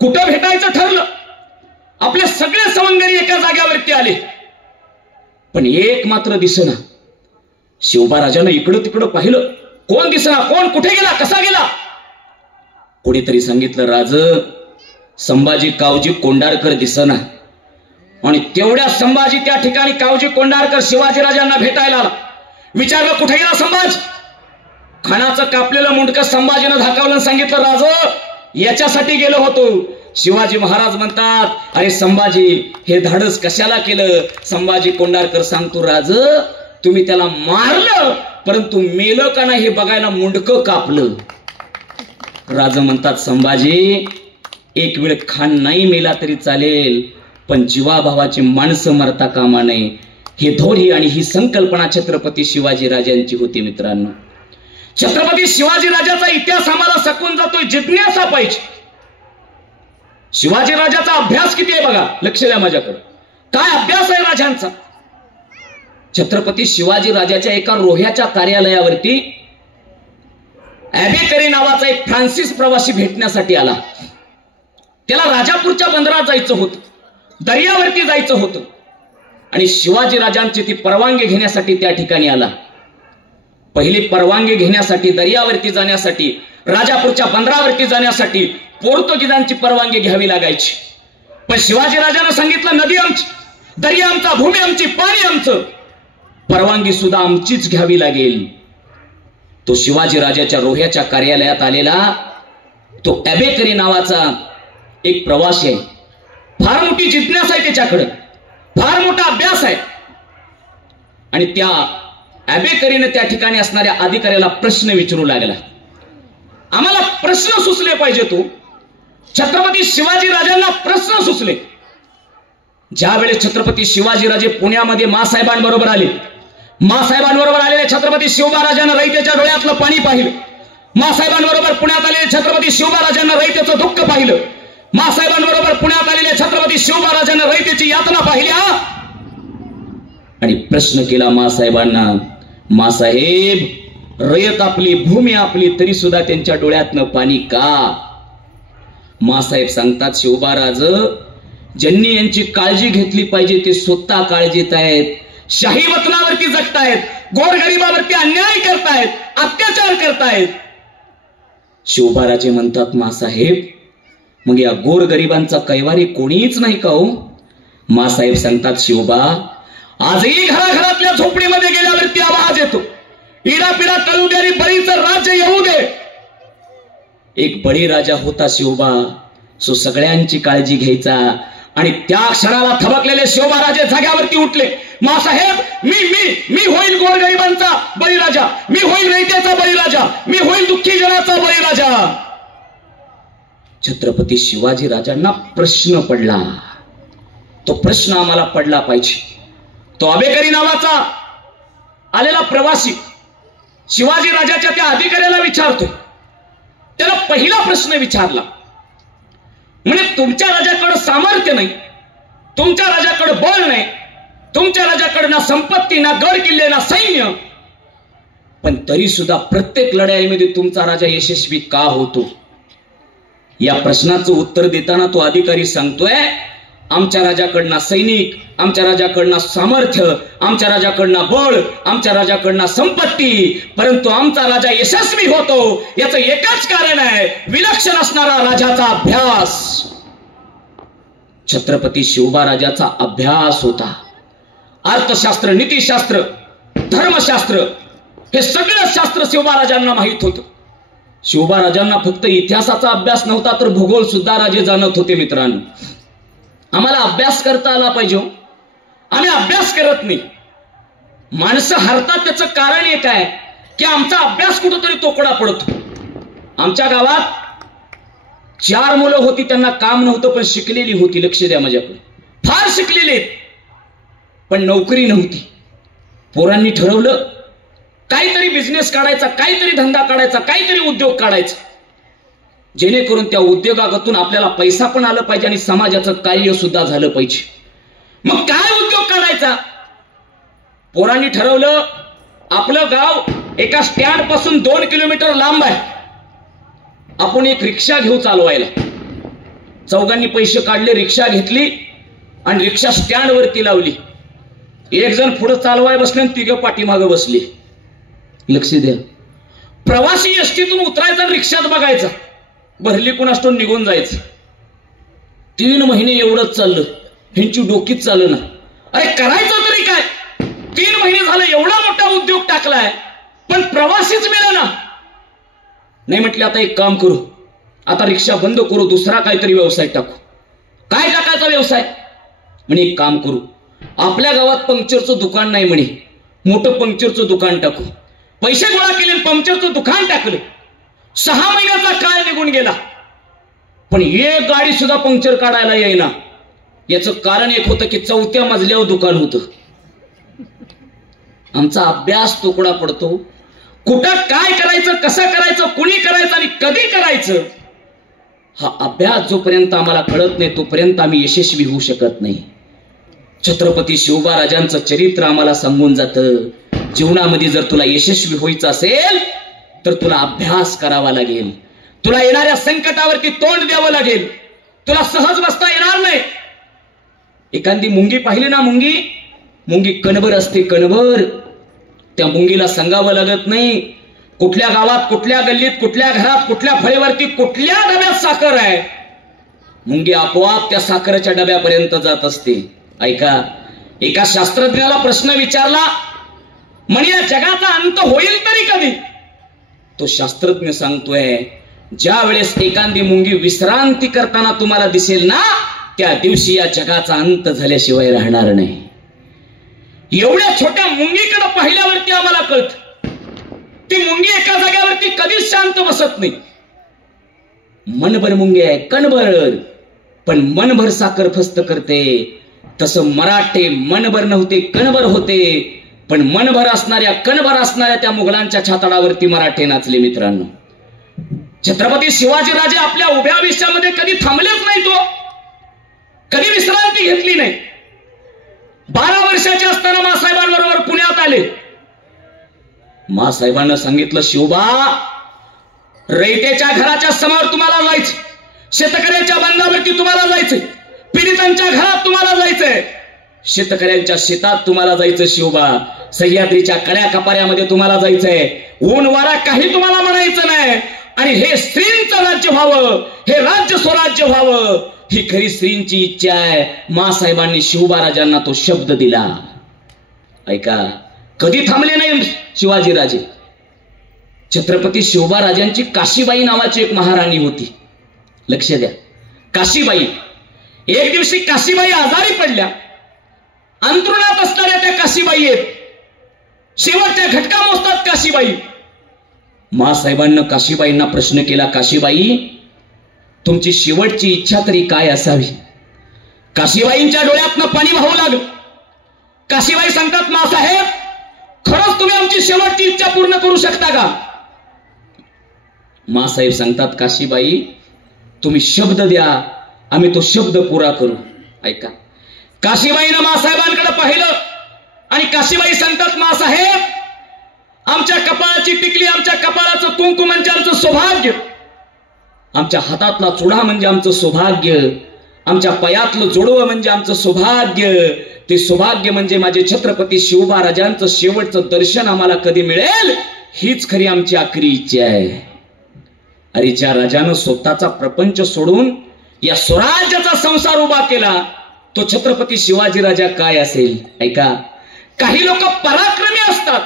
कुठं भेटायचं ठरलं. आपले सगळे सवंगरी एका जाग्यावरती आले, पण एक मात्र दिसेना. शिवबा राजानं इकडं तिकडं पाहिलं. कोण दिसेना. कोण कुठे गेला, कसा गेला. कोणीतरी सांगितलं, राज संभाजी कावजी कोंडारकर दिसेना. आणि तेवढ्या संभाजी त्या ठिकाणी कावजी कोंडारकर शिवाजी राजांना भेटायला आला. विचारलं, कुठे गेला संभाजी. खानाचं कापलेलं मुंडकं संभाजीनं धाकावलं. सांगितलं, राज याच्यासाठी गेलो होतो. शिवाजी महाराज म्हणतात, अरे संभाजी, हे धाडस कशाला केलं. संभाजी कोंडारकर सांगतो, राज तुम्ही त्याला मारलं, परंतु मेलं का नाही हे बघायला मुंडकं कापलं. राज म्हणतात, संभाजी एक वेळ खान नाही मेला तरी चालेल, पण जीवाभावाची माणसं मरता कामा नये. हे धोरी आणि ही संकल्पना छत्रपती शिवाजी राजांची होती. मित्रांनो, छत्रपती शिवाजी राजाचा इतिहास आम्हाला सकून जातोय. जिज्ञासा पाहिजे. शिवाजी राजाचा अभ्यास किती आहे बघा. लक्ष द्या माझ्याकडे. काय अभ्यास आहे राजांचा. छत्रपती शिवाजी राजाच्या एका रोह्याच्या कार्यालयावरती ॲबेकरी नावाचा एक फ्रान्सिस प्रवासी भेटण्यासाठी आला. त्याला राजापूरच्या बंदरात जायचं होतं, दर्यावरती जायचं होतं आणि शिवाजी राजांची ती परवानगी घेण्यासाठी त्या ठिकाणी आला. पहिली परवानगी घेण्यासाठी, दर्यावरती जाण्यासाठी, राजापूरच्या बंदरावरती जाण्यासाठी पोर्तुगीजांची परवानगी घ्यावी लागायची. पण शिवाजी राजानं सांगितलं, नदी आमची, दर्या आमचा, भूमी आमची, पाणी आमचं, परवानगी सुद्धा आमचीच घ्यावी लागेल. तो शिवाजी राजाच्या रोह्याच्या कार्यालयात आलेला तो ॲबेकरी नावाचा एक प्रवासी आहे. फार मोठी जिज्ञासा आहे त्याच्याकडे, फार मोठा अभ्यास आहे. आणि त्या ॲबेकरीने त्या ठिकाणी असणाऱ्या अधिकाऱ्याला प्रश्न विचारू लागला. आम्हाला प्रश्न सुचले पाहिजे. तो छत्रपती शिवाजी राजांना प्रश्न सुचले. ज्यावेळेस छत्रपती शिवाजी राजे पुण्यामध्ये मासाहेबांबरोबर आले, मासाहेबांबरोबर आलेले छत्रपती शिवबा राजांना रयतेच्या डोळ्यातलं पाणी पाहिलं. मासाहेबांबरोबर पुण्यात आलेले छत्रपती शिवबा राजांना रयतेचं दुःख पाहिलं. मासाहेबांबरोबर पुण्यात आलेल्या छत्रपती शिवबा राजांना रयतेची यातना पाहिल्या आणि प्रश्न केला मासाहेबांना, मासाहेब, रयत आपली, भूमी आपली, तरी सुद्धा त्यांच्या डोळ्यातनं पाणी का. मासाहेब सांगतात, शिवबा राज, ज्यांनी यांची काळजी घेतली पाहिजे ते स्वतः काळजीत आहेत. शाही वतनावरती जगतायत, गोरगरिबावरती अन्याय करतायत, अत्याचार करतायत. शिवबा राजे म्हणतात, मासाहेब, मग या गोरगरिबांचा कैवारी कोणीच नाही का हो. मासाहेब सांगतात, शिवबा, आजही घराघरातल्या झोपडीमध्ये गेल्यावरती आवाज येतो, इडापिडा कळू दे आणि बळीचं राज्य येऊ दे. एक बळीराजा होता शिवबा, सो सगळ्यांची काळजी घ्यायचा. आणि त्या क्षणाला थबकलेले शिवबा राजे जाग्यावरती उठले. मासाहेब, मी मी मी होईल गोरगरिबांचा बळीराजा, मी होईल रयतेचा बळीराजा, मी होईल दुःखी जनाचा बळीराजा. छत्रपती शिवाजी राजांना प्रश्न पडला. तो प्रश्न आम्हाला पडला पाहिजे. तो ॲबेकरी नावाचा आलेला प्रवासी शिवाजी राजाच्या त्या अधिकाऱ्याला विचारतोय. त्याला पहिला प्रश्न विचारला, म्हणजे तुमच्या राजाकडे सामर्थ्य नाही, तुमच्या राजाकडे बळ नाही, तुमच्या राजाकडे ना संपत्ती, ना गड किल्ले, ना सैन्य, पण तरी सुद्धा प्रत्येक लढाईमध्ये तुमचा राजा यशस्वी का होतो? या प्रश्नाचं उत्तर देताना तो अधिकारी सांगतोय, आमच्या राजाकडनं सैनिक, आमच्या राजाकडनं सामर्थ्य, आमच्या राजाकडनं बळ, आमच्या राजाकडनं संपत्ती, परंतु आमचा राजा यशस्वी होतो याचं एकच कारण आहे, विलक्षण असणारा राजाचा अभ्यास. छत्रपती शिवबा राजाचा अभ्यास होता. अर्थशास्त्र, नीतिशास्त्र, धर्मशास्त्र हे सगळं शास्त्र शिवबा राजांना माहित होतं. शिवबा राजांना फक्त इतिहासाचा अभ्यास नव्हता तर भूगोल सुद्धा राजे जाणत होते. मित्रांनो, आम्हाला अभ्यास करता आला पाहिजे. आम्ही अभ्यास करत नाही. माणसं हरतात त्याचं कारण एक आहे की आमचा अभ्यास कुठंतरी तोकडा पडतो. आमच्या गावात 4 मुलं होती, त्यांना काम नव्हतं पण शिकलेली होती. लक्ष द्या माझ्याकडे, फार शिकलेले पण नोकरी नव्हती. पोरांनी ठरवलं काहीतरी बिझनेस काढायचा, काहीतरी धंदा काढायचा, काहीतरी उद्योग काढायचा, जेणेकरून त्या उद्योगातून आपल्याला पैसा पण आला पाहिजे आणि समाजाचं कार्य सुद्धा झालं पाहिजे. मग काय उद्योग काढायचा? पोरांनी ठरवलं आपलं गाव एका स्टँड पासून 2 किलोमीटर लांब आहे, आपण एक रिक्षा घेऊ चालवायला. चौघांनी पैसे काढले, रिक्षा घेतली आणि रिक्षा स्टँड वरती लावली. एक जण पुढे चालवाय बसले आणि 3 पाठीमागे बसले. लक्ष द्या, प्रवासी एसटीतून उतरायचा आणि रिक्षात बघायचा, भरली कुणास टोन निघून जायचं. 3 महिने एवढंच चाललं, ह्यांची डोकीच चाललं ना. अरे करायचं तरी काय? 3 महिने झालं एवढा मोठा उद्योग टाकलाय पण प्रवासीच मिळेना. नाही म्हटले आता एक काम करू, आता रिक्षा बंद करू, दुसरा काहीतरी व्यवसाय टाकू. काय टाकायचा व्यवसाय? म्हणे एक काम करू, आपल्या गावात पंक्चरचं दुकान नाही म्हणे, मोठं पंक्चरचं दुकान टाकू. पैसे गोळा केले, पंक्चरचं दुकान टाकलं. 6 महिन्याचा काळ निघून गेला पण एक गाडी सुद्धा पंक्चर काढायला येईना. याचं कारण एक होतं की 4थ्या मजल्यावर दुकान होतं. आमचा अभ्यास तुकडा पडतो. कुठं काय करायचं, कसं करायचं, कुणी करायचं आणि कधी करायचं, हा अभ्यास जोपर्यंत आम्हाला कळत नाही तोपर्यंत आम्ही यशस्वी होऊ शकत नाही. छत्रपती शिवबा राजांचं चरित्र आम्हाला सांगून जातं, जीवनामध्ये जर तुला यशस्वी व्हायचं असेल तर तुला अभ्यास करावा लागेल. तुला येणाऱ्या संकटावरती तोंड द्यावं लागेल. तुला सहज बसता येणार नाही. एखादी मुंगी पाहिली ना, मुंगी कणभर असते, कणभर. त्या मुंगीला सांगावं लागत नाही कुठल्या गावात, कुठल्या गल्लीत, कुठल्या घरात, कुठल्या फळीवरती, कुठल्या डब्यात साखर आहे. मुंगी आपोआप त्या साखरेच्या डब्यापर्यंत जात असते. ऐका, एका शास्त्रज्ञाला प्रश्न विचारला, म्हणे या जगाचा अंत होईल तरी कधी? तो शास्त्रज्ञ सांगतोय, ज्या वेळेस एखादी मुंगी विश्रांती करताना तुम्हाला दिसेल ना, त्या दिवशी या जगाचा अंत झाल्याशिवाय राहणार नाही. एवढ्या छोट्या मुंगीकडे पाहिल्यावरती आम्हाला कळत, ती मुंगी एका जाग्यावरती कधीच शांत बसत नाही. मनभर मुंगी आहे, कणभर, पण मनभर साखर फस्त करते. तसं मराठे मनभर नव्हते, कणभर होते, पण मनभर असणाऱ्या, कणभर असणाऱ्या त्या मुघलांच्या छाताडावरती मराठे नाचले. मित्रांनो, छत्रपती शिवाजी राजे आपल्या उभ्या आयुष्यामध्ये कधी थांबलेच नाही. तो कधी विश्रांती घेतली नाही. 12 वर्षाचे असताना मासाहेबांबरोबर पुण्यात आले. मासाहेबांना सांगितलं, शिवबा, रयतेच्या घराच्या समोर तुम्हाला जायचं, शेतकऱ्याच्या बंधावरती तुम्हाला जायचंय, पीडितांच्या घरात तुम्हाला जायचंय, शेतकऱ्यांच्या शेतात तुम्हाला जायचं. शिवबा, सह्याद्रीच्या कड्या कपाऱ्यामध्ये तुम्हाला जायचंय. ऊन वारा काही तुम्हाला म्हणायचं नाही. आणि हे स्त्रींचं राज्य व्हावं, हे राज्य स्वराज्य व्हावं, ही खरी स्त्रींची इच्छा आहे. मासाहेबांनी शिवबा राजांना तो शब्द दिला. ऐका, कधी थांबले नाही शिवाजीराजे. छत्रपती शिवबा राजांची काशीबाई नावाची एक महाराणी होती. लक्ष द्या, काशीबाई. एक दिवशी काशीबाई आजारी पडल्या. अंतरुणात असणाऱ्या त्या काशीबाई आहेत, शेवटच्या घटका मोजतात काशीबाई. मासाहेबांना काशीबाईंना प्रश्न केला, काशीबाई, तुमची शेवटची इच्छा तरी काय असावी? काशीबाईंच्या डोळ्यातनं पाणी वाहू लागलं. काशीबाई सांगतात, मासाहेब, खरंच तुम्ही आमची शेवटची इच्छा पूर्ण करू शकता का? मासाहेब सांगतात, काशीबाई, तुम्ही शब्द द्या, आम्ही तो शब्द पुरा करू. ऐका, काशीबाईनं मासाहेबांकडे पाहिलं आणि काशीबाई सांगतात, मासाहेब, आमच्या कपाळाची टिकली, आमच्या कपाळाचं कुंकू म्हणजे आमचं सौभाग्य, आमच्या हातातला चुडा म्हणजे आमचं सौभाग्य, आमच्या पायातलं जोडवं म्हणजे आमचं सौभाग्य, ते सौभाग्य म्हणजे माझे छत्रपती शिवबा राजांचं शेवटचं दर्शन आम्हाला कधी मिळेल, हीच खरी आमची आखरी इच्छा आहे. अरे ज्या राजानं स्वतःचा प्रपंच सोडून या स्वराज्याचा संसार उभा केला, तो छत्रपती शिवाजी राजा काय असेल. ऐका, काही लोक पराक्रमी असतात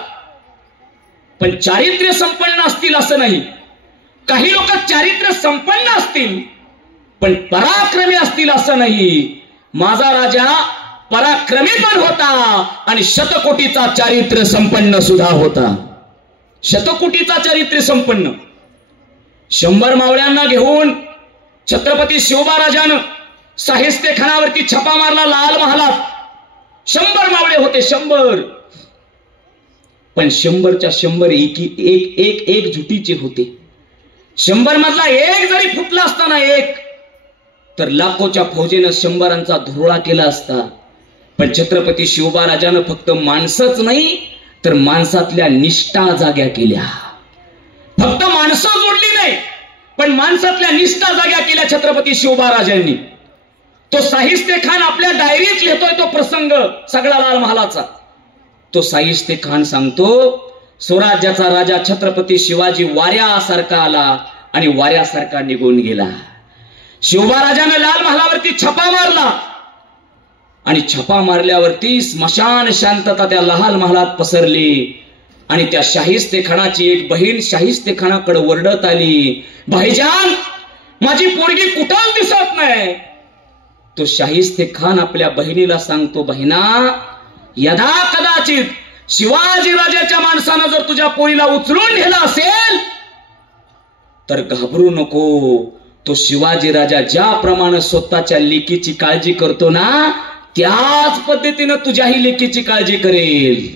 पण चारित्र्य संपन्न असतील असं नाही. काही लोक चारित्र्य संपन्न असतील पण पराक्रमी असतील असं नाही. माझा राजा पराक्रमी पण होता आणि शतकोटीचा चारित्र्य संपन्न सुद्धा होता. शतकोटीचा चारित्र्य संपन्न. 100 मावळ्यांना घेऊन छत्रपती शिवबा राजानं शाहिस्ते खानावरती छापा मारला. लाल महालात 100 मावळे होते, 100. पण 100च्या 100 एक जुटीचे होते. 100 मधला एक जरी फुटला असताना एक, तर लाखोच्या फौजेनं 100रांचा धुरळा केला असता. पण छत्रपती शिवबा राजानं फक्त माणसंच नाही तर माणसातल्या निष्ठा जाग्या केल्या. फक्त माणसं जोडली नाही पण माणसातल्या निष्ठा जाग्या केल्या छत्रपती शिवबा राजांनी. तो शाहिस्ते खान आपल्या डायरीत लिहितोय तो प्रसंग सगळा लाल महालाचा. तो शाहिस्ते खान सांगतो, स्वराज्याचा राजा छत्रपती शिवाजी वाऱ्यासारखा आला आणि वाऱ्यासारखा निघून गेला. शिवबा राजाने लाल महालावरती छापा मारला आणि छापा मारल्यावरती स्मशान शांतता त्या लाल महालात पसरली. आणि त्या शाहिस्ते खानाची एक बहीण शाहिस्ते खानाकडे वरडत आली, भाईजान, माझी पोरगी कुठंच दिसत नाही. तो शाहिस्ते खान आपल्या बहिणीला सांगतो, बहिणा, यदा कदाचित शिवाजी राजाच्या माणसानं जर तुझ्या पोरीला उचलून नेलं असेल तर घाबरू नको. तो शिवाजी राजा ज्याप्रमाणे स्वतःच्या लेकीची काळजी करतो ना, त्याच पद्धतीनं तुझ्याही लेकीची काळजी करेल.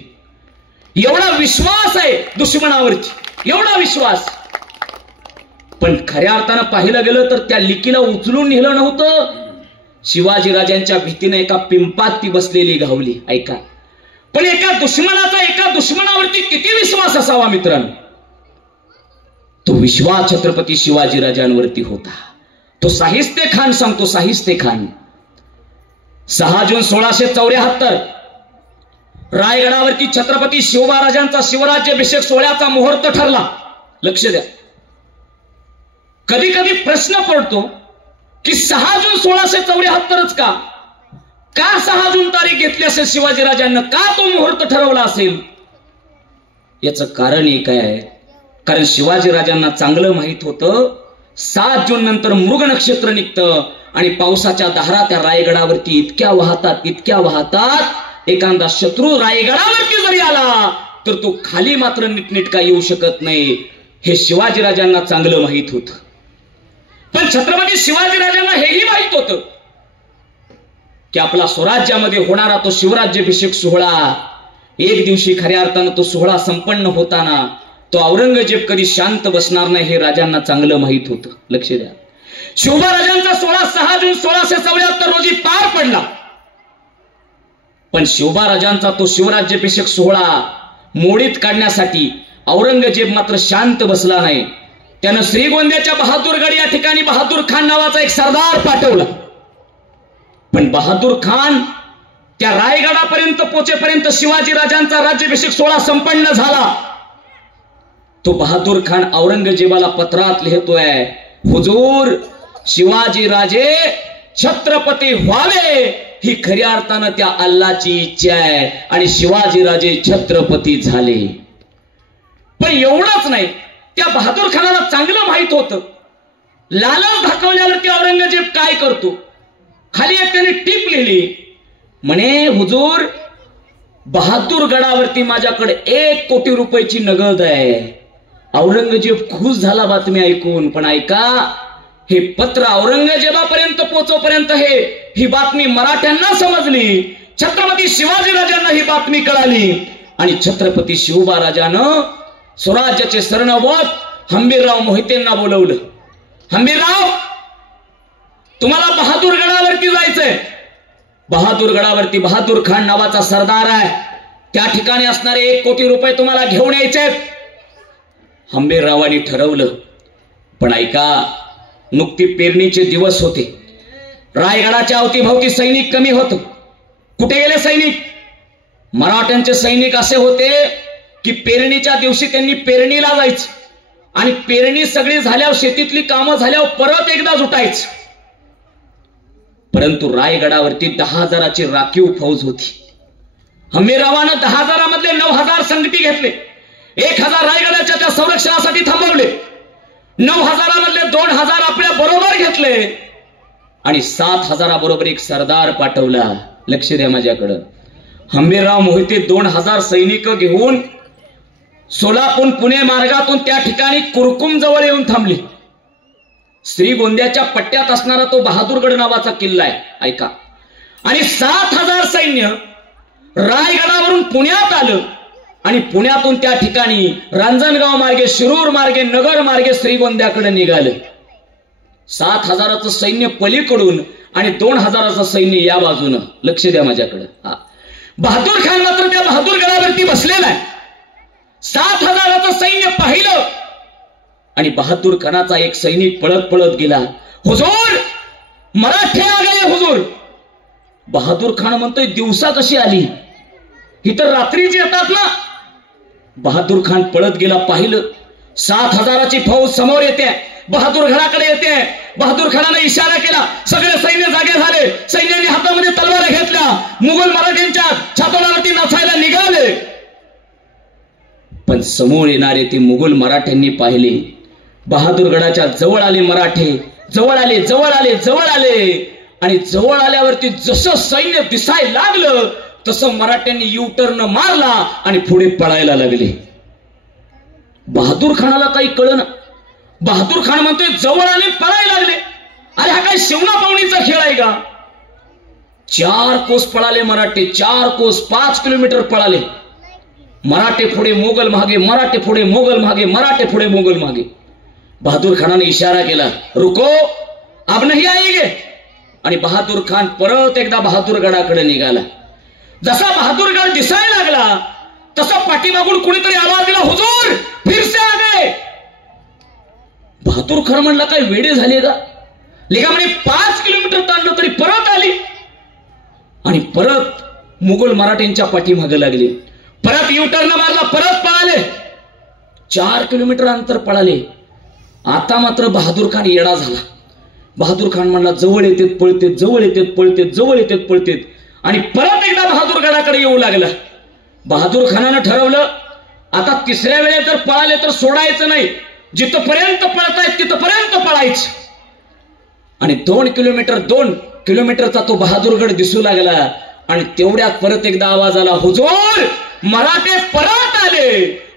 एवढा विश्वास आहे दुश्मनावरची, एवढा विश्वास. पण खऱ्या अर्थानं पाहिलं गेलं तर त्या लेकीला उचलून नेलं नव्हतं. शिवाजी राजांच्या भीतीने एका पिंपात ती बसलेली घावली. ऐका, पण एका दुश्मनावरती किती विश्वास असावा मित्रांनो. तो विश्वास छत्रपती शिवाजी राजांवरती होता. तो शाहिस्ते खान सांगतो, शाहिस्ते खान 6 जून 1674 रायगडावरती छत्रपती शिवबा राजांचा शिवराज्याभिषेक सोहळ्याचा मुहूर्त ठरला. लक्ष द्या, कधी कधी प्रश्न पडतो की 6 जून 1674च का 6 जून तारीख घेतली असेल शिवाजी राजांना, का तो मुहूर्त ठरवला असेल. याचं कारण एक आहे, कारण शिवाजी राजांना चांगलं माहित होतं 7 जून नंतर मृग नक्षत्र निघतं आणि पावसाच्या धारा त्या रायगडावरती इतक्या वाहतात, एखादा शत्रू रायगडावरती जरी आला तर तो खाली मात्र नीटनेटका येऊ शकत नाही. हे शिवाजी राजांना चांगलं माहित होतं. पण छत्रपती शिवाजी राजांना हेही माहित होतं की आपला स्वराज्यामध्ये होणारा तो शिवराज्याभिषेक सोहळा, एक दिवशी खऱ्या अर्थानं तो सोहळा संपन्न होताना तो औरंगजेब कधी शांत बसणार नाही, हे राजांना चांगलं माहित होतं. लक्ष द्या, शिवबा राजांचा सोहळा 6 जून 1674 रोजी पार पडला. पण शिवबा राजांचा तो शिवराज्याभिषेक सोहळा मोडीत काढण्यासाठी औरंगजेब मात्र शांत बसला नाही. त्यानं श्रीगोंद्याच्या बहादूरगड या ठिकाणी बहादूर खान नावाचा एक सरदार पाठवला. पण बहादूर खान त्या रायगडापर्यंत पोहोचेपर्यंत शिवाजी राजांचा राज्याभिषेक सोहळा संपन्न झाला. तो बहादूर खान औरंगजेबाला पत्रात लिहितोय, हुजूर, शिवाजी राजे छत्रपती व्हावे ही खऱ्या अर्थानं त्या अल्लाची इच्छा आहे आणि शिवाजी राजे छत्रपती झाले. पण एवढंच नाही, त्या बहादूर खानाला चांगलं माहित होतं लालच दाखवल्यावरती औरंगजेब काय करतो. खाली एक त्याने टीप लिहिली, म्हणे, हुजूर, बहादूर गडावरती माझ्याकडे 1 कोटी रुपयाची नगद आहे. औरंगजेब खुश झाला बातमी ऐकून. पण ऐका, हे पत्र औरंगजेबापर्यंत पोहोचोपर्यंत ही बातमी मराठ्यांना समजली. छत्रपती शिवाजी राजांना ही बातमी कळाली आणि छत्रपती शिवबा राजानं स्वराज्याचे सरनौबत हंबीरराव मोहितेंना बोलवलं. हंबीरराव, तुम्हाला बहादूर गडावरती जायचंय. बहादूरगडावरती बहादूर खान नावाचा सरदार आहे. त्या ठिकाणी असणारे 1 कोटी रुपये तुम्हाला घेऊन यायचे. हंबीररावांनी ठरवलं. पण ऐका, नुकती पेरणीचे दिवस होते. रायगडाच्या अवतीभवती सैनिक कमी होत. कुठे गेले सैनिक? मराठ्यांचे सैनिक असे होते की पेरणीच्या दिवशी त्यांनी पेरणीला जायचं आणि पेरणी सगळी झाल्यावर, शेतीतली कामं झाल्यावर परत एकदा जुटायचं. परंतु रायगडावरती 10,000ची राखीव फौज होती. हंबीररावानं 10,000 मधले 9,000 संगती घेतले. 1,000 रायगडाच्या त्या संरक्षणासाठी थांबवले. 9,000 मधले 2,000 आपल्या बरोबर घेतले आणि 7,000 बरोबर एक सरदार पाठवला. लक्ष द्या माझ्याकडं. हंबीरराव मोहिते 2,000 सैनिक घेऊन सोलापूर पुणे मार्गातून त्या ठिकाणी कुरकुम जवळ येऊन थांबले. श्रीगोंद्याच्या पट्ट्यात असणारा तो बहादूरगड नावाचा किल्ला आहे. ऐका, आणि 7,000 सैन्य रायगडावरून पुण्यात आलं आणि पुण्यातून त्या ठिकाणी रांजणगाव मार्गे, शिरूर मार्गे, नगर मार्गे श्रीगोंद्याकडे निघालं. 7,000चं सैन्य पलीकडून आणि 2,000चं सैन्य या बाजूनं. लक्ष द्या माझ्याकडे. बहादूर खान मात्र त्या बहादूरगडावरती बसलेला आहे. 7,000चं सैन्य पाहिलं आणि बहादूर खानाचा एक सैनिक पळत पळत गेला. हुजूर, मराठे आ गए हुजूर. बहादूर खान म्हणतोय, दिवसा कशी आली? ही तर रात्रीची येतात ना. बहादूर खान पळत गेला. पाहिलं 7,000ची फौज समोर येते, बहादूर गडाकडे येते. बहादूर खानाने इशारा केला. सगळे सैन्य जागे झाले. सैन्याने हातामध्ये तलवार घेतल्या. मुघल मराठ्यांच्या छातोडावरती नाचायला निघाले. पण समोर येणारे ते मुघल मराठ्यांनी पाहिले. बहादूरगडाच्या जवळ आले मराठे. जवळ आले, जवळ आले, जवळ आले आणि जवळ आल्यावरती जसं सैन्य दिसायला लागलं तसं मराठ्यांनी यू-टर्न मारला आणि पुढे पळायला लागले. बहादूर खानाला काही कळलं. बहादूर खान म्हणतोय, जवळ आले, पळायला लागले. अरे हा काय शिवणा पावणीचा खेळ आहे का? 4 कोस पळाले मराठे. 4 कोस 5 किलोमीटर पळाले. मराठे पुढे, मोगल मागे, मराठे पुढे, मोगल मागे, मराठे पुढे, मोगल मागे. बहादूर खानाने इशारा केला, रुको, अब नहीं आएंगे. आणि बहादूर खान परत एकदा बहादूरगडाकडे निघाला. जसा बहादूरगड दिसायला लागला तसा पाठीमागून कुणीतरी आवाज दिला, हुजूर, फिर से आ गए. बहादूर खान म्हणला, काय वेडे झाले का? लेखा म्हणे 5 किलोमीटर ताणलं तरी परत आली आणि परत मुघल मराठ्यांच्या पाठीमागे लागले. परत युटर्न मारला, परत पळाले. 4 किलोमीटर अंतर पळाले. आता मात्र बहादूर खान येडा झाला. बहादूर खान म्हणला, जवळ येतेत पळतेत, जवळ येतेत पळतेत, जवळ येतेत पळतेत आणि परत एकदा बहादूरगडाकडे येऊ लागला. बहादूर खानानं ठरवलं, आता तिसऱ्या वेळेस जर पळाले तर सोडायचं नाही. जिथपर्यंत पळतायत तिथपर्यंत पळायचं. आणि 2 किलोमीटरचा तो बहादूरगड दिसू लागला आणि तेवढ्यात परत एकदा आवाज आला, हुजूर, मराठे परत आले.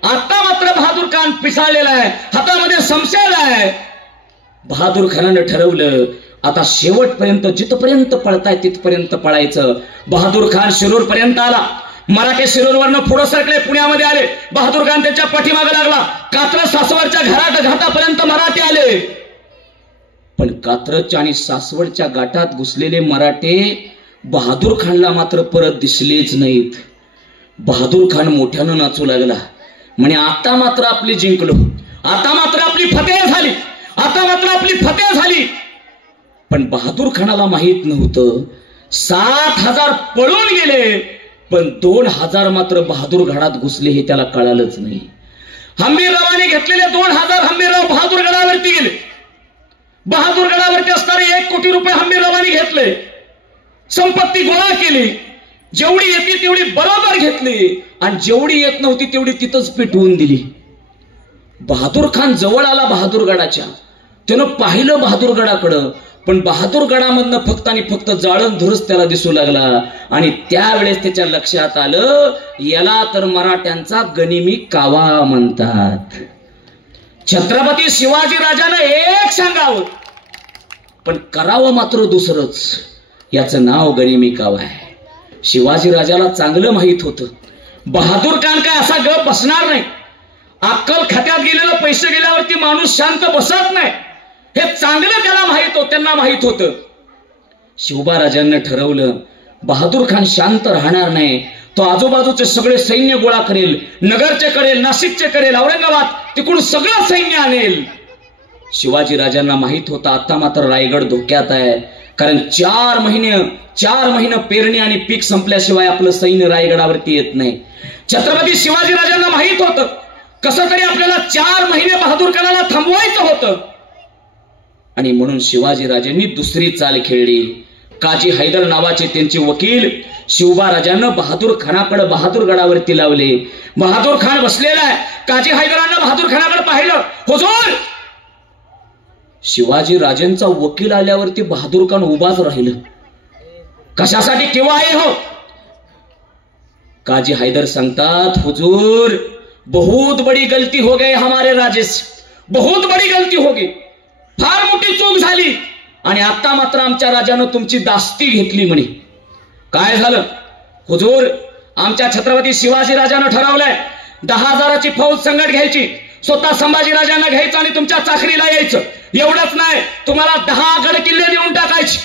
आता मात्र बहादूर खान पिसाळलेला आहे, हातामध्ये शमशेर आहे. बहादूर खानानं ठरवलं, आता शेवटपर्यंत जिथपर्यंत पळताय तिथपर्यंत पळायचं. बहादूर खान शिरूर पर्यंत आला. मराठे शिरूरवरनं पुढे सरकले, पुण्यामध्ये आले. बहादूर खान त्यांच्या पाठीमागे लागला. कात्रज सासवडच्या घाटापर्यंत मराठे आले. पण कात्रजच्या आणि सासवडच्या घाटात घुसलेले मराठे बहादूर खानला मात्र परत दिसलेच नाहीत. बहादूर खान मोठ्यानं नाचू लागला, म्हणे आता मात्र आपली जिंकलो, आता मात्र आपली फतेह झाली, आता मात्र आपली फतेह झाली. पण बहादूर खानाला माहित नव्हतं 7,000 पळून गेले, पण 2,000 मात्र बहादूरगडात घुसले हे त्याला कळालंच नाही. हंबीररावाने घेतलेले 2,000 हंबीरराव बहादूरगडावरती गेले. बहादूरगडावरती असणारे 1 कोटी रुपये हंबीररावांनी घेतले. संपत्ती गोळा केली. जेवढी येते तेवढी बरोबर घेतली आणि जेवढी येत नव्हती तेवढी तिथंच पिटवून दिली. बहादूर खान जवळ आला बहादूरगडाच्या. त्यानं पाहिलं बहादूरगडाकडं, पण बहादूरगडामधनं फक्त आणि फक्त जाळण धुरच त्याला दिसू लागला. आणि त्यावेळेस त्याच्या लक्षात आलं, याला तर मराठ्यांचा गनिमी कावा म्हणतात. छत्रपती शिवाजी राजानं एक सांगावं पण करावं मात्र दुसरंच. याचं नाव गनिमी कावा आहे. शिवाजी राजाला चांगलं माहित होतं, बहादूर खान काय असा गप बसणार नाही. अक्कल खात्यात गेलेलं पैसे गेल्यावरती माणूस शांत बसत नाही, हे चांगलं त्याला माहित होतं, त्यांना माहित होतं. शिवबा राजांना ठरवलं, बहादूर खान शांत राहणार नाही. तो आजूबाजूचे सगळे सैन्य गोळा करेल, नगरचे करेल, नाशिकचे करेल, औरंगाबाद तिकडून सगळं सैन्य आणेल. शिवाजी राजांना माहित होता आता मात्र रायगड धोक्यात आहे. कारण 4 महिने पेरणी आणि पीक संपल्याशिवाय आपलं सैन्य रायगडावरती येत नाही. छत्रपती शिवाजी राजांना माहित होतं कसं तरी आपल्याला 4 महिने बहादूर खानाला थांबवायचं होतं. आणि म्हणून शिवाजी राजांनी दुसरी चाल खेळली. काजी हैदर नावाचे त्यांचे वकील शिवबा राजांना बहादूर खानाकडे बहादूरगडावरती लावले. बहादूर खान बसलेला आहे. काजी हैदरांना बहादूर खानाकडे पाहिलं. हुजूर, शिवाजी राजांचा वकील आल्यावरती बहादूर खान उभाच राहिलं. कशासाठी केव्हा आहे हो? काजी हैदर सांगतात, हुजूर बहुत बड़ी गलती हो गई हमारे राजे से, बहुत बड़ी गलती हो गई, फार मोठी चूक झाली. आणि आता मात्र आमच्या राजानं तुमची दास्ती घेतली म्हणे. काय झालं? हुजूर, आमच्या छत्रपती शिवाजी राजानं ठरवलंय 10,000ची फौज संगत घ्यायची, स्वतः संभाजी राजांना घ्यायचं आणि तुमच्या चाकरीला यायचं. एवढंच नाही, तुम्हाला 10 गड किल्ले देऊन टाकायचे.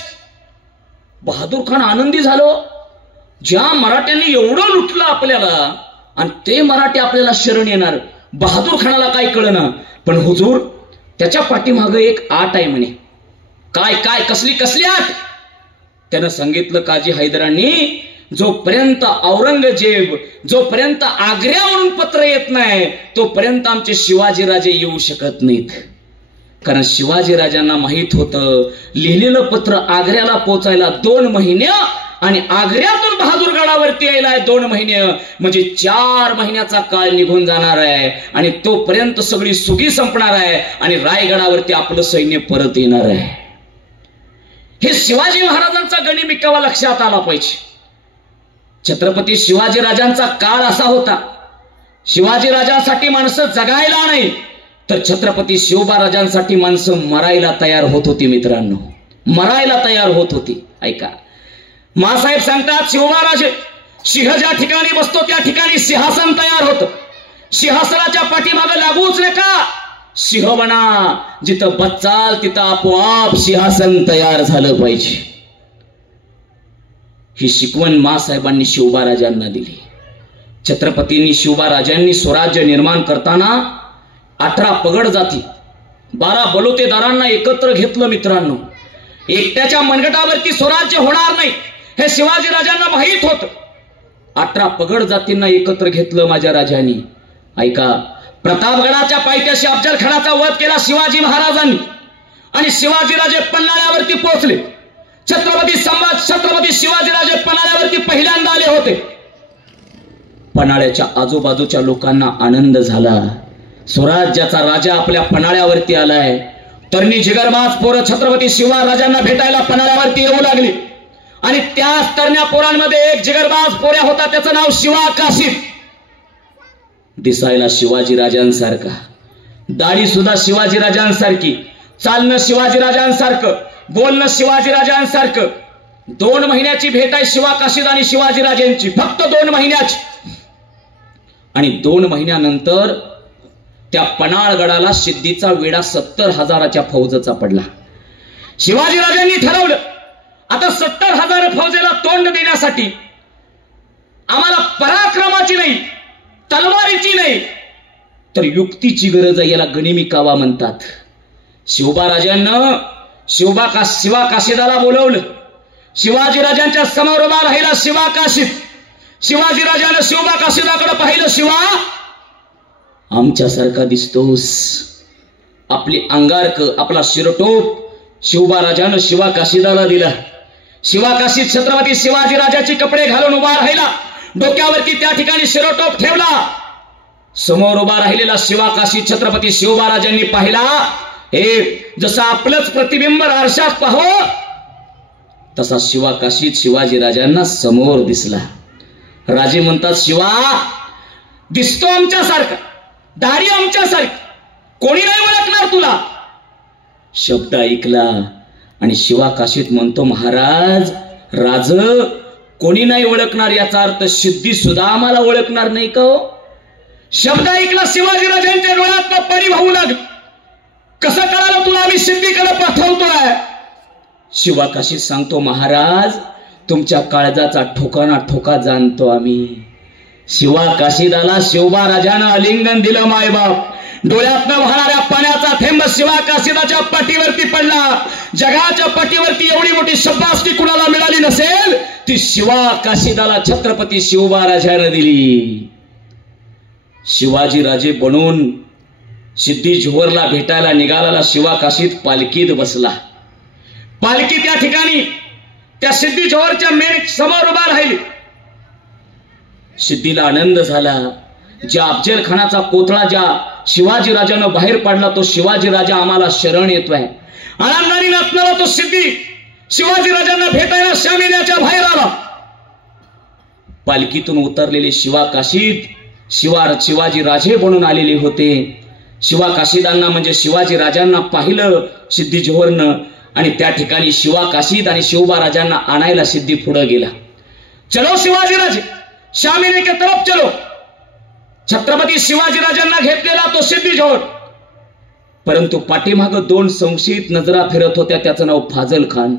बहादूर खान आनंदी झालो. ज्या मराठ्यांनी एवढं लुटलं आपल्याला आणि ते मराठी आपल्याला शरण येणार, बहादूर खानाला काय कळना. पण हुजूर, त्याच्या पाठीमागे एक आट आहे म्हणे. काय काय कसली कसली आट? त्यानं सांगितलं काजी हैदरांनी, जोपर्यंत औरंगजेब, जोपर्यंत आग्र्यावरून पत्र येत नाही तोपर्यंत आमचे शिवाजीराजे येऊ शकत नाहीत. कारण शिवाजीराजांना माहित होतं लिहिलेलं पत्र आग्र्याला पोचायला 2 महिने आणि आग्र्यातून बहादूरगडावरती यायला 2 महिने, म्हणजे 4 महिन्याचा काळ निघून जाणार आहे. आणि तोपर्यंत सगळी सुगी संपणार आहे आणि रायगडावरती आपलं सैन्य परत येणार आहे. हे शिवाजी महाराजांचा गणिमिकावा लक्षात आला पाहिजे. छत्रपती शिवाजी राजांचा काळ असा होता, शिवाजी राजांसाठी माणसं जगायला नाही तर छत्रपती शिवबा राजांसाठी माणसं मरायला तयार होत होती. मित्रांनो, मरायला तयार होत होती. ऐका, मासाहेब सांगतात, शिवबाराजे सिंह ज्या ठिकाणी बसतो त्या ठिकाणी सिंहासन तयार होतं. सिंहासनाच्या पाठीमागे लागूच नका, सिंह बना. जिथं बच्चाल तिथं आपोआप सिंहासन तयार झालं पाहिजे. ही शिकवण मासाहेबांनी शिवबा राजांना दिली. छत्रपतींनी शिवबा राजांनी स्वराज्य निर्माण करताना 18 पगड जाती, 12 बलुतेदारांना एकत्र घेतलं. मित्रांनो, एकट्याच्या मनगटावरती स्वराज्य होणार नाही हे शिवाजी राजांना माहित होतं. 18 पगड जातींना एकत्र घेतलं माझ्या राजांनी. ऐका, प्रतापगडाच्या पायथ्याशी अफजल खानाचा वध केला शिवाजी महाराजांनी आणि शिवाजीराजे पन्हाळ्यावरती पोहोचले. छत्रपती शिवाजीराजे पन्हाळ्यावरती पहिल्यांदा आले होते. पन्हाळ्याच्या आजूबाजूच्या लोकांना आनंद झाला. स्वराज्याचा राजा आपल्या पन्हाळ्यावरती आलाय. तरणी जिगरबाज पोरं छत्रपती शिवराजांना भेटायला पन्हाळ्यावरती येऊ लागली. आणि त्याच तरण्या पोरांमध्ये एक जिगरबाज पोऱ्या होता, त्याचं नाव शिवा काशीद. दिसायला शिवाजी राजांसारखा, दाढी सुद्धा शिवाजी राजांसारखी, चालणं शिवाजी राजांसारखं, बोलणं शिवाजी राजांसारखं. 2 महिन्याची भेट आहे शिवा काशीद आणि शिवाजी राजांची, फक्त 2 महिन्याची. आणि 2 महिन्यानंतर त्या पन्हाळगडाला सिद्धीचा वेढा 70,000च्या फौजेचा पडला. शिवाजी राजांनी ठरवलं, आता 70,000 फौजेला तोंड देण्यासाठी आम्हाला पराक्रमाची नाही, तलवारीची नाही, तर युक्तीची गरज आहे. याला गणिमिकावा म्हणतात. शिवबा राजांना शिवा काशीदाला बोलवलं. शिवाजी राजांच्या समोर उभा राहिला शिवा काशीद. शिवाजी राजानं शिवबा काशीदाकडे पाहिलं. शिवा, आमच्यासारखा दिसतोस. आपली अंगारक, आपला शिरटोप शिवबा राजानं शिवा काशीदाला दिला. शिवा काशीद छत्रपती शिवाजी राजाचे कपडे घालून उभा राहिला. डोक्यावरती त्या ठिकाणी शिरटोप ठेवला. समोर उभा राहिलेला शिवा काशीद छत्रपती शिवबा राजांनी पाहिला. जसं आपलंच प्रतिबिंब आरशात पाहो तसा शिवा काशीद शिवाजी राजांना समोर दिसला. राजे म्हणतात, शिवा दिसतो आमच्यासारखा, दाढी आमच्यासारखी, कोणी नाही ओळखणार तुला. शब्द ऐकला आणि शिवा काशीद म्हणतो, महाराज, राज कोणी नाही ओळखणार याचा अर्थ सिद्धी सुद्धा आम्हाला ओळखणार नाही का हो? शब्द ऐकला शिवाजी राजांच्या डोळ्यात पाणी वाहू लागलं. कसं कळालं तुला आम्ही सिद्धीकडे पाठवतोय? शिवा काशीद सांगतो, महाराज तुमच्या काळजाचा ठोकाना ठोका जाणतो आम्ही. शिवा काशीदाला शिवबा राजानं आलिंगन दिलं मायबाप. डोळ्यातनं वाहणाऱ्या पाण्याचा थेंब शिवा काशीदाच्या पाठीवरती पडला. जगाच्या पाठीवरती एवढी मोठी शब्दाष्टी कुणाला मिळाली नसेल ती शिवा काशीदाला छत्रपती शिवबा राजानं दिली. शिवाजी राजे बनून सिद्धी जोहरला भेटायला निघाला शिवा काशीत पालखीत बसला. पालखी त्या ठिकाणी त्या सिद्धी जोहरच्या मेन समोर उभा राहिली. सिद्धीला आनंद झाला. ज्या अफजल खानाचा कोथळा ज्या शिवाजी राजानं बाहेर पडला तो शिवाजी राजा आम्हाला शरण येतोय. आनंदाने नाचणारा तो सिद्धी शिवाजी राजांना भेटायला शामियाच्या बाहेर आला. पालखीतून उतरलेले शिवा काशीद शिवाजी राजे बनून आलेले होते. शिवा काशीदांना म्हणजे शिवाजी राजांना पाहिलं सिद्धी जोहरनं आणि त्या ठिकाणी शिवा काशीद आणि शिवबा राजांना आणायला सिद्धी पुढे गेला. चलो शिवाजी राजे शामिने के तरफ चलो. छत्रपती शिवाजी राजांना घेतलेला तो सिद्धी जोहर. परंतु पाठीमाग दोन संशयित नजरा फिरत होत्या. त्याचं नाव फाजल खान.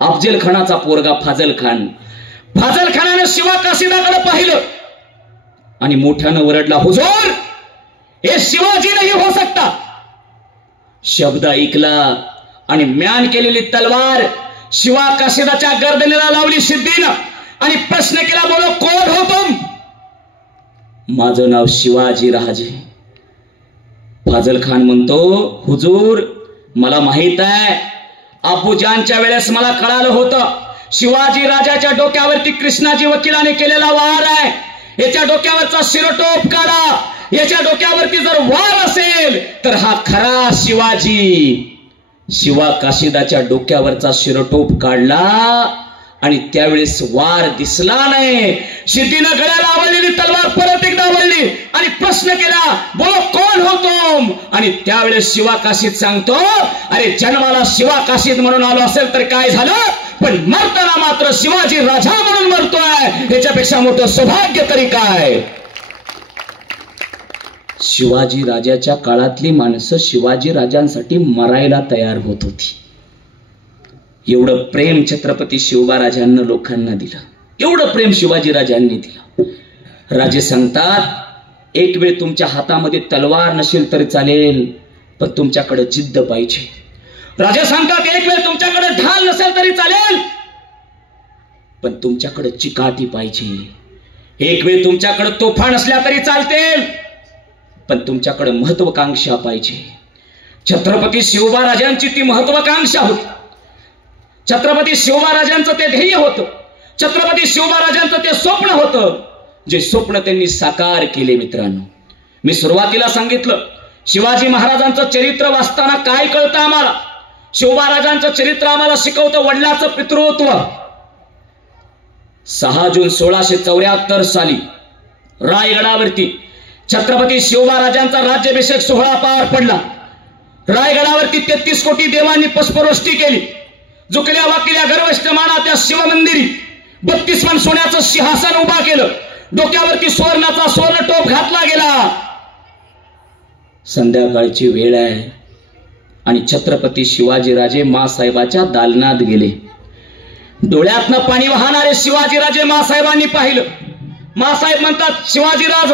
अफजल खानाचा पोरगा फाजल खान. फाजल खानाने शिवा काशीदाकडे पाहिलं आणि मोठ्यानं ओरडला, हुजूर हे शिवाजी नाही हो सकता. शब्द ऐकला आणि म्यान केलेली तलवार शिवा काशीदाच्या गर्दनीला लावली सिद्धीनं आणि प्रश्न केला, बोलो कोण हो तुम? माझं नाव शिवाजी राजे. फाजल खान म्हणतो, हुजूर मला माहित आहे अबूजानच्या वेळेस मला कळालं होतं शिवाजी राजाच्या डोक्यावरती कृष्णाजी वकिलाने केलेला वार आहे. याच्या डोक्यावरचा शिरटोप काढा. याच्या डोक्यावरती जर वार असेल तर हा खरा शिवाजी. शिवा काशीदाच्या डोक्यावरचा शिरटोप काढला आणि त्यावेळेस वार दिसला नाही. सिद्धीनं गळ्याला आवडलेली तलवार परत एकदा आवडली आणि प्रश्न केला, बोलो कोण हो तुम? आणि त्यावेळेस शिवा काशीद सांगतो, अरे जन्माला शिवा काशीद म्हणून आलो असेल तर काय झालं, पण मरताना मात्र शिवाजी राजा म्हणून मरतोय. याच्यापेक्षा मोठं सौभाग्य तरी काय? शिवाजी राजाच्या काळातली माणसं शिवाजी राजांसाठी मरायला तयार होत होती. एवढं प्रेम छत्रपती शिवबा राजांना लोकांना दिलं. एवढं प्रेम शिवाजी राजांनी दिलं. राजे सांगतात, एक वेळ तुमच्या हातामध्ये तलवार नसेल तरी चालेल पण तुमच्याकडे जिद्द पाहिजे. राजे सांगतात, एक वेळ तुमच्याकडे ढाल नसेल तरी चालेल पण तुमच्याकडे चिकाटी पाहिजे. एक वेळ तुमच्याकडे तोफा नसल्या तरी चालतील पण तुमच्याकडे महत्वाकांक्षा पाहिजे. छत्रपती शिवबा राजांची ती महत्वाकांक्षा होती. छत्रपती शिवबा राजांचं ते ध्येय होतं. छत्रपती शिवबा राजांचं ते स्वप्न होतं, जे स्वप्न त्यांनी साकार केले. मित्रांनो, मी सुरुवातीला सांगितलं शिवाजी महाराजांचं चरित्र वाचताना काय कळतं आम्हाला? शिवबा राजांचं चरित्र आम्हाला शिकवतं वडिलांचं पितृत्व. 6 जून 1674 साली रायगडावरती छत्रपती शिवबा राजांचा राज्याभिषेक सोहळा पार पडला. रायगडावरती 33 कोटी देवांनी पुष्पवृष्टी केली. झुकल्या वाकल्या गर्विष्ठ माना त्या शिवमंदिरी 32 मन सोन्याचं सिंहासन उभा केलं. डोक्यावरती सुवर्णाचा सुवर्ण टोप घातला गेला. संध्याकाळची वेळ आहे आणि छत्रपती शिवाजी राजे मासाहेबाच्या दालनात गेले. डोळ्यातनं पाणी वाहणारे शिवाजी राजे मासाहेबांनी पाहिलं. मासाहेब म्हणतात, शिवाजीराज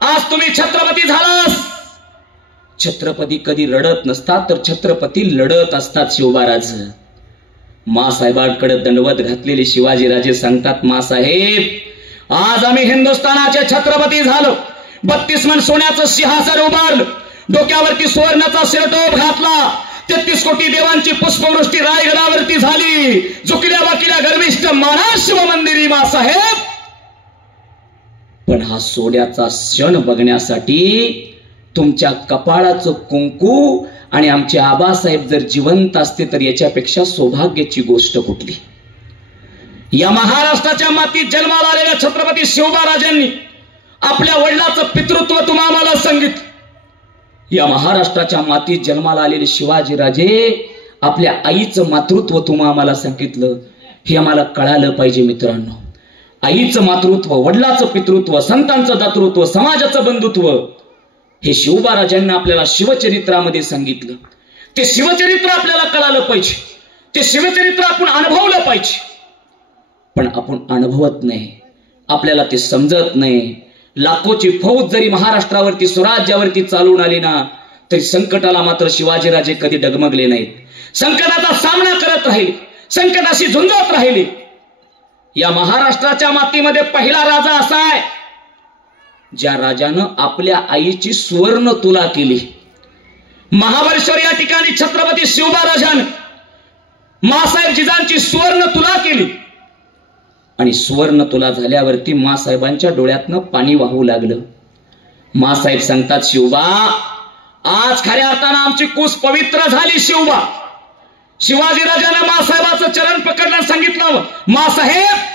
आज तुम्ही छत्रपती झालास. छत्रपती कधी रडत नसतात तर छत्रपती लढत असतात. शिवबाराज मासाहेबांकडे दंडवत घातलेले शिवाजीराजे सांगतात, मासाहेब आज आम्ही हिंदुस्थानाचे छत्रपती झालो. 32 मन सोन्याचं सिंहासन उभारलं. डोक्यावरती सुवर्णाचा शिरटोप घातला. 33 कोटी देवांची पुष्पवृष्टी रायगडावरती झाली. झुकल्या वाकल्या गर्विष्ठ माना शिवमंदिरी मासाहेब. पण हा सोन्याचा क्षण बघण्यासाठी तुमच्या कपाळाचं कुंकू आणि आमचे आबासाहेब जर जिवंत असते तर याच्यापेक्षा सौभाग्याची गोष्ट कुठली? या महाराष्ट्राच्या मातीत जन्माला आलेल्या छत्रपती शिवबा राजांनी आपल्या वडिलांचं पितृत्व तुम्हा आम्हाला सांगितलं. या महाराष्ट्राच्या मातीत जन्माला आलेले शिवाजी राजे आपल्या आईचं मातृत्व तुम्हा आम्हाला सांगितलं. हे आम्हाला कळालं पाहिजे मित्रांनो. आईचं मातृत्व, वडिलांचं पितृत्व, संतांचं दातृत्व, समाजाचं बंधुत्व हे शिवबा राजांना आपल्याला शिवचरित्रामध्ये सांगितलं. ते शिवचरित्र आपल्याला कळालं पाहिजे. ते शिवचरित्र आपण अनुभवलं पाहिजे. पण आपण अनुभवत नाही, आपल्याला ते समजत नाही. लाखोची फौज जरी महाराष्ट्रावरती स्वराज्यावरती चालून आली ना, तरी संकटाला मात्र शिवाजीराजे कधी डगमगले नाहीत. संकटाचा सामना करत राहिले, संकटाशी झुंजत राहिले. या महाराष्ट्राच्या मातीमध्ये पहिला राजा असा आहे ज्या राजानं आपल्या आईची सुवर्ण तुला केली. महाबळेश्वर या ठिकाणी छत्रपती शिवबा राजानं मासाहेब जिजांची सुवर्ण तुला केली आणि सुवर्ण तुला झाल्यावरती मासाहेबांच्या डोळ्यातनं पाणी वाहू लागलं. मासाहेब सांगतात, शिवबा आज खऱ्या अर्थानं आमची कूस पवित्र झाली. शिवबा शिवाजीराजानं मासाहेबाचं चरण पकडलं, सांगितलं, मासाहेब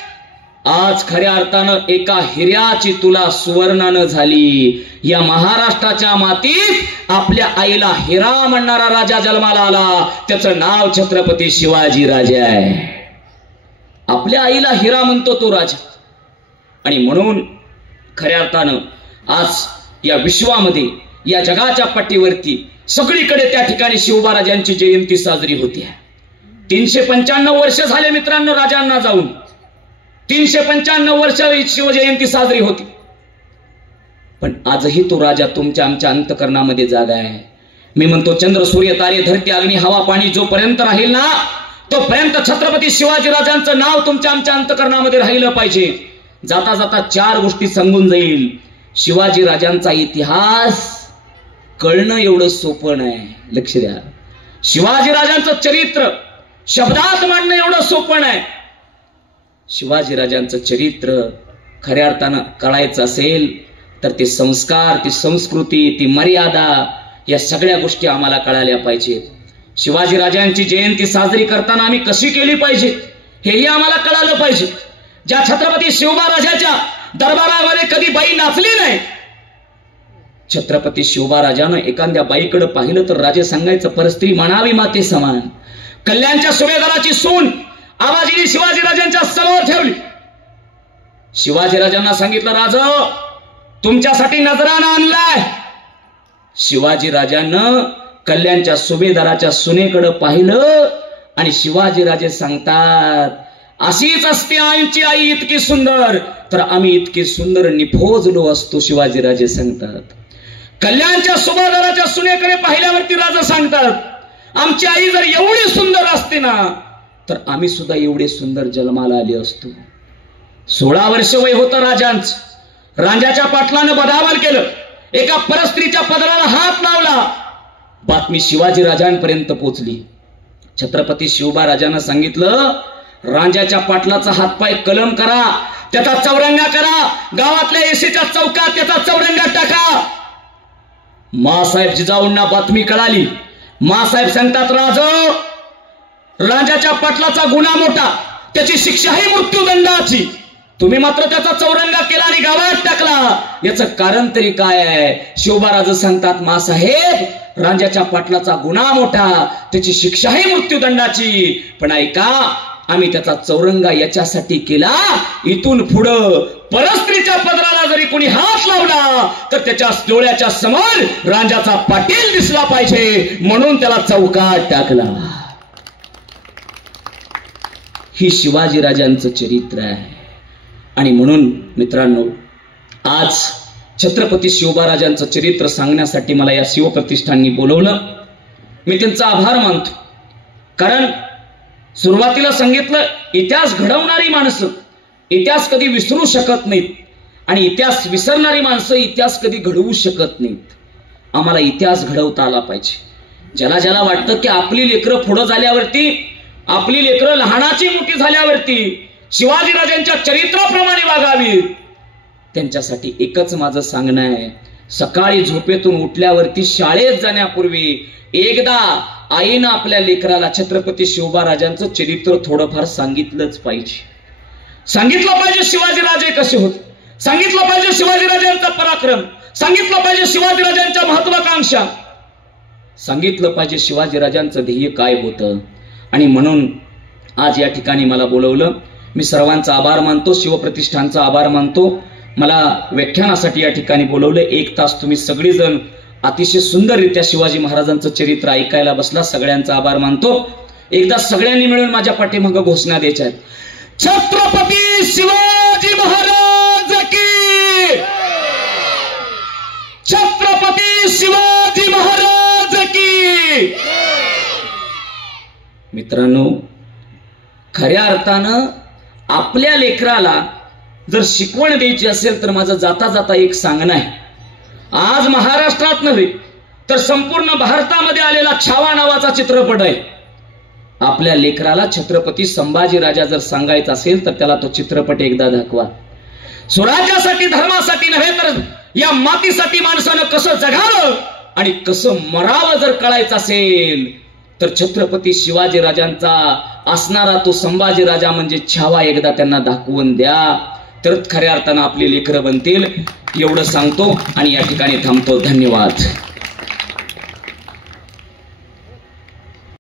आज खऱ्या अर्थानं एका हिऱ्याची तुला सुवर्णानं झाली. या महाराष्ट्राच्या मातीत आपल्या आईला हिरा म्हणणारा राजा जन्माला आला, त्याचं नाव छत्रपती शिवाजीराजे आहे. आपल्या आईला हिरा म्हणतो तो राजा. आणि म्हणून खऱ्या अर्थानं आज या विश्वामध्ये, या जगाच्या पट्टीवरती सगळीकडे त्या ठिकाणी शिवबा राजांची जयंती साजरी होते. 395 वर्ष झाले मित्रांनो राजांना जाऊन. 395 वर्ष शिवजयंती साजरी होती. पण आजही तो राजा तुमच्या आमच्या अंतकरणामध्ये जागा आहे. मी म्हणतो, चंद्र सूर्य तारे धरती अग्नी हवा पाणी जोपर्यंत राहील ना, तोपर्यंत छत्रपती शिवाजीराजांचं नाव तुमच्या आमच्या अंतकरणामध्ये राहिलं पाहिजे. जाता जाता 4 गोष्टी सांगून जाईल. शिवाजीराजांचा इतिहास कळणं एवढं सोपं नाही, लक्ष द्या. शिवाजीराजांचं चरित्र शब्दात मांडणं एवढं सोपं नाही. शिवाजीराजांचं चरित्र खऱ्या अर्थानं कळायचं असेल तर ते संस्कार, ती संस्कृती, ती मर्यादा, या सगळ्या गोष्टी आम्हाला कळाल्या पाहिजेत. शिवाजीराजांची जयंती साजरी करताना आम्ही कशी केली पाहिजे हेही आम्हाला कळालं पाहिजे. ज्या छत्रपती शिवबा राजाच्या दरबारामध्ये कधी बाई नाचली नाही, छत्रपती शिवबा राजानं एखाद्या बाईकडे पाहिलं तर राजे सांगायचं, परस्त्री म्हणावी माते समान. कल्याणच्या सुभेदाराची सून आबाजीने शिवाजीराजांच्या समोर ठेवली. शिवाजीराजांना सांगितलं, राजा तुमच्यासाठी नजराना आणलाय. शिवाजीराजांना कल्याणच्या सुभेदाराच्या सुनेकडे पाहिलं आणि शिवाजीराजे सांगतात, अशीच असते आईची आई इतकी सुंदर तर आम्ही इतके सुंदर निफोजलो असतो. शिवाजीराजे सांगतात. कल्याणच्या सुभेदाराच्या सुनेकडे पाहिल्यावरती राजा सांगतात, आमची आई जर एवढी सुंदर असते ना तर आम्ही सुद्धा एवढे सुंदर जन्माला आले असतो. 16 वर्ष वय होतं राजांचं. राजाच्या पाटलानं बदावल केलं, एका परस्त्रीच्या पदराला हात लावला. बातमी शिवाजीराजांपर्यंत पोहोचली. छत्रपती शिवबा राजानं सांगितलं, राजाच्या पाटलाचा हातपाय कलम करा, त्याचा चौरंगा करा, गावातल्या एसीच्या चौकात त्याचा चौरंगा टाका. मासाहेब जिजाऊंना बातमी कळाली. मासाहेब सांगतात, राजाच्या पाटलाचा गुन्हा मोठा, त्याची शिक्षाही मृत्यूदंडाची. तुम्ही मात्र त्याचा चौरंगा केला आणि गावात टाकला, याचं कारण तरी काय आहे? शिवबाराज सांगतात, मासाहेब राजाच्या पाटलाचा गुन्हा मोठा, त्याची शिक्षाही मृत्यूदंडाची. पण ऐका, आम्ही त्याचा चौरंगा याच्यासाठी केला, इथून पुढं परस्त्रीच्या पदराला जरी कोणी हात लावला तर त्याच्या डोळ्याच्या समोर राजाचा पाटील दिसला पाहिजे, म्हणून त्याला चौकात टाकला. ही शिवाजीराजांचं चरित्र आहे. आणि म्हणून मित्रांनो, आज छत्रपती शिवबाराजांचं चरित्र सांगण्यासाठी मला या शिवप्रतिष्ठाननी बोलवलं. मी त्यांचा आभार मानतो. कारण सुरुवातीला सांगितलं, इतिहास घडवणारी माणसं इतिहास कधी विसरू शकत नाहीत आणि इतिहास विसरणारी माणसं इतिहास कधी घडवू शकत नाहीत. आम्हाला इतिहास घडवता आला पाहिजे. ज्याला ज्याला वाटतं की आपली लेकरं पुढं झाल्यावरती, आपली लेकरं लहानाची मोठी झाल्यावरती शिवाजीराजांच्या चरित्राप्रमाणे वागावी, त्यांच्यासाठी एकच माझं सांगणं आहे, सकाळी झोपेतून उठल्यावरती शाळेत जाण्यापूर्वी एकदा आईनं आपल्या लेकराला छत्रपती शिवबाराजांचं चरित्र थोडंफार सांगितलंच पाहिजे. सांगितलं पाहिजे शिवाजीराजे कसे होते, सांगितलं पाहिजे शिवाजीराजांचा पराक्रम, सांगितलं पाहिजे शिवाजीराजांच्या महत्वाकांक्षा, सांगितलं पाहिजे शिवाजीराजांचं ध्येय काय होतं. आणि म्हणून आज या ठिकाणी मला बोलवलं. मी सर्वांचा आभार मानतो, शिवप्रतिष्ठानचा आभार मानतो. मला व्याख्यानासाठी या ठिकाणी बोलवलं. 1 तास तुम्ही सगळेजण अतिशय सुंदररित्या शिवाजी महाराजांचं चरित्र ऐकायला बसला. सगळ्यांचा आभार मानतो. एकदा सगळ्यांनी मिळून माझ्या पाठीमागं घोषणा द्यायच्या आहेत. छत्रपती शिवाजी महाराज की, छत्रपती शिवाजी महाराज की। मित्रांनो, खऱ्या अर्थानं आपल्या लेकराला जर शिकवण द्यायची असेल तर माझं जाता जाता एक सांगणं आहे. आज महाराष्ट्रात नव्हे तर संपूर्ण भारतामध्ये आलेला छावा नावाचा चित्रपट आहे. आपल्या लेकराला छत्रपती संभाजी राजा जर सांगायचा असेल तर त्याला तो चित्रपट एकदा दाखवा. स्वराज्यासाठी, धर्मासाठी नव्हे तर या मातीसाठी माणसानं कसं जगावं आणि कसं मरावं जर कळायचं असेल तर छत्रपती शिवाजी राजांचा असणारा तो संभाजी राजा म्हणजे छावा एकदा त्यांना दाखवून द्या, तर खऱ्या अर्थानं आपली लेकरं बनतील. एवढं सांगतो आणि या ठिकाणी थांबतो. धन्यवाद.